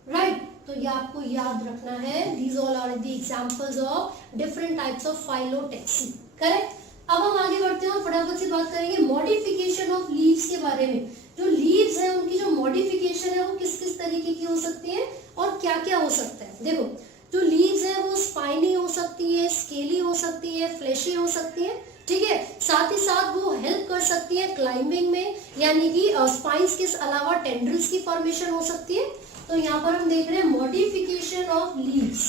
राइट। तो ये आपको याद रखना है। These all are the examples of different types of phyllotaxy, correct. अब हम आगे बढ़ते हैं और फटाफट से बात करेंगे मॉडिफिकेशन ऑफ लीव्स के बारे में। जो लीव्स है उनकी जो मॉडिफिकेशन है वो किस किस तरीके की हो सकती है और क्या क्या हो सकता है। देखो जो लीव्स है वो स्पाइनी हो सकती है, स्केली हो सकती है, फ्लैशी हो सकती है, ठीक है। साथ ही साथ वो हेल्प कर सकती है क्लाइंबिंग में, यानी कि स्पाइंस के अलावा टेंड्रिल्स की फॉर्मेशन हो सकती है। तो यहाँ पर हम देख रहे हैं modification of leaves,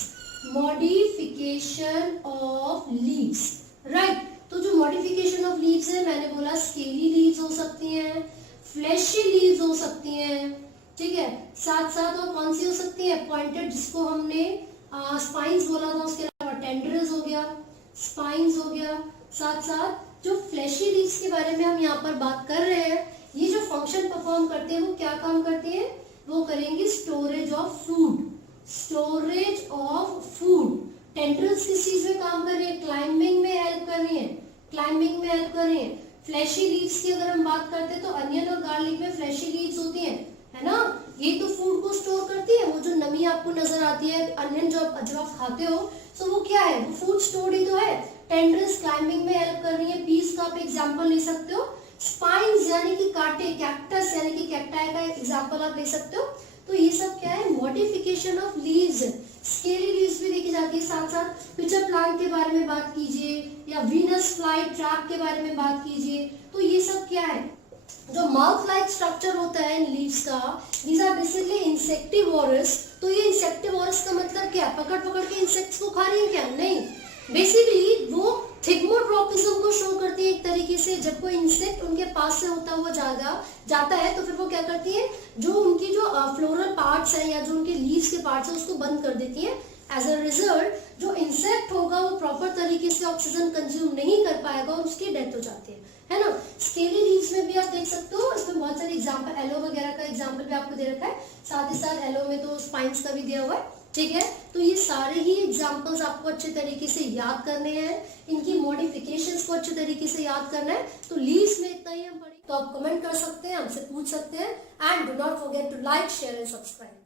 modification of leaves, right. तो जो मॉडिफिकेशन ऑफ लीव्स है मैंने बोला स्केली लीव्स हो सकती हैं, फ्लैशी लीव्स हो सकती हैं, ठीक है। साथ साथ और कौन सी हो सकती है, पॉइंटेड, जिसको हमने स्पाइंस बोला था, उसके अलावा टेंड्रिल्स हो गया, स्पाइंस हो गया। साथ साथ जो फ्लैशी लीव्स के बारे में हम यहाँ पर बात कर रहे हैं, ये जो फंक्शन परफॉर्म करते हैं वो क्या काम करते हैं, वो करेंगे storage of food, storage of food. Tendrils किस चीज में काम कर रही है, क्लाइंबिंग में हेल्प कर रही है, क्लाइंबिंग में हेल्प कर रही है। फ्लैशी लीव्स की अगर हम बात करते हैं तो अनियन और गार्लिक में फ्लैशी लीव्स होती हैं, है ना। ये तो फूड को स्टोर करती है, वो जो नमी आपको नजर आती है अनियन जब आप खाते हो, तो वो क्या है, वो फूड स्टोर्ड ही तो है। टेंड्रिल्स क्लाइंबिंग में हेल्प कर रही है। पीस का आप एग्जांपल ले सकते हो, स्पाइंस यानी कि कांटे, कैक्टस यानी कि कैक्टाई का एग्जांपल आप ले सकते हो। तो ये सब क्या है, modification of leaves. Scaly leaves भी देखी जाती है। साथ साथ पिचर प्लांट के बारे में बात कीजिए या वीनस फ्लाई ट्रैप के बारे में बात कीजिए, तो ये सब क्या है, जो माउथ लाइक स्ट्रक्चर होता है इन लीव्स का, दीज आर बेसिकली इंसेक्टिवोरस। तो ये इंसेक्टिवोरस का मतलब क्या, पकड़ पकड़ के इंसेक्ट्स को खा रही है क्या, नहीं। बेसिकली वो थिग्मोट्रोपिज्म को शो करती है एक तरीके से। जब कोई इंसेक्ट उनके पास से होता हुआ जाता है तो फिर वो क्या करती है, जो उनकी जो फ्लोरल पार्ट्स है या जो उनके लीव्स के पार्ट्स है उसको बंद कर देती है। एज अ रिजल्ट जो इंसेक्ट होगा वो प्रॉपर तरीके से ऑक्सीजन कंज्यूम नहीं कर पाएगा और उसकी डेथ हो जाती है ना। स्केली लीव्स में भी आप देख सकते हो, इसमें बहुत सारे एग्जांपल, एलो वगैरह का एग्जांपल भी आपको दे रखा है। साथ ही साथ एलो में तो स्पाइंस का भी दिया हुआ है, ठीक है। तो ये सारे ही एग्जांपल्स आपको अच्छे तरीके से याद करने हैं, इनकी मॉडिफिकेशंस को अच्छे तरीके से याद करना है। तो लीव्स में इतना ही हम पढ़ेंगे। तो आप कमेंट कर सकते हैं, हमसे पूछ सकते हैं। And do not forget to like, share and subscribe.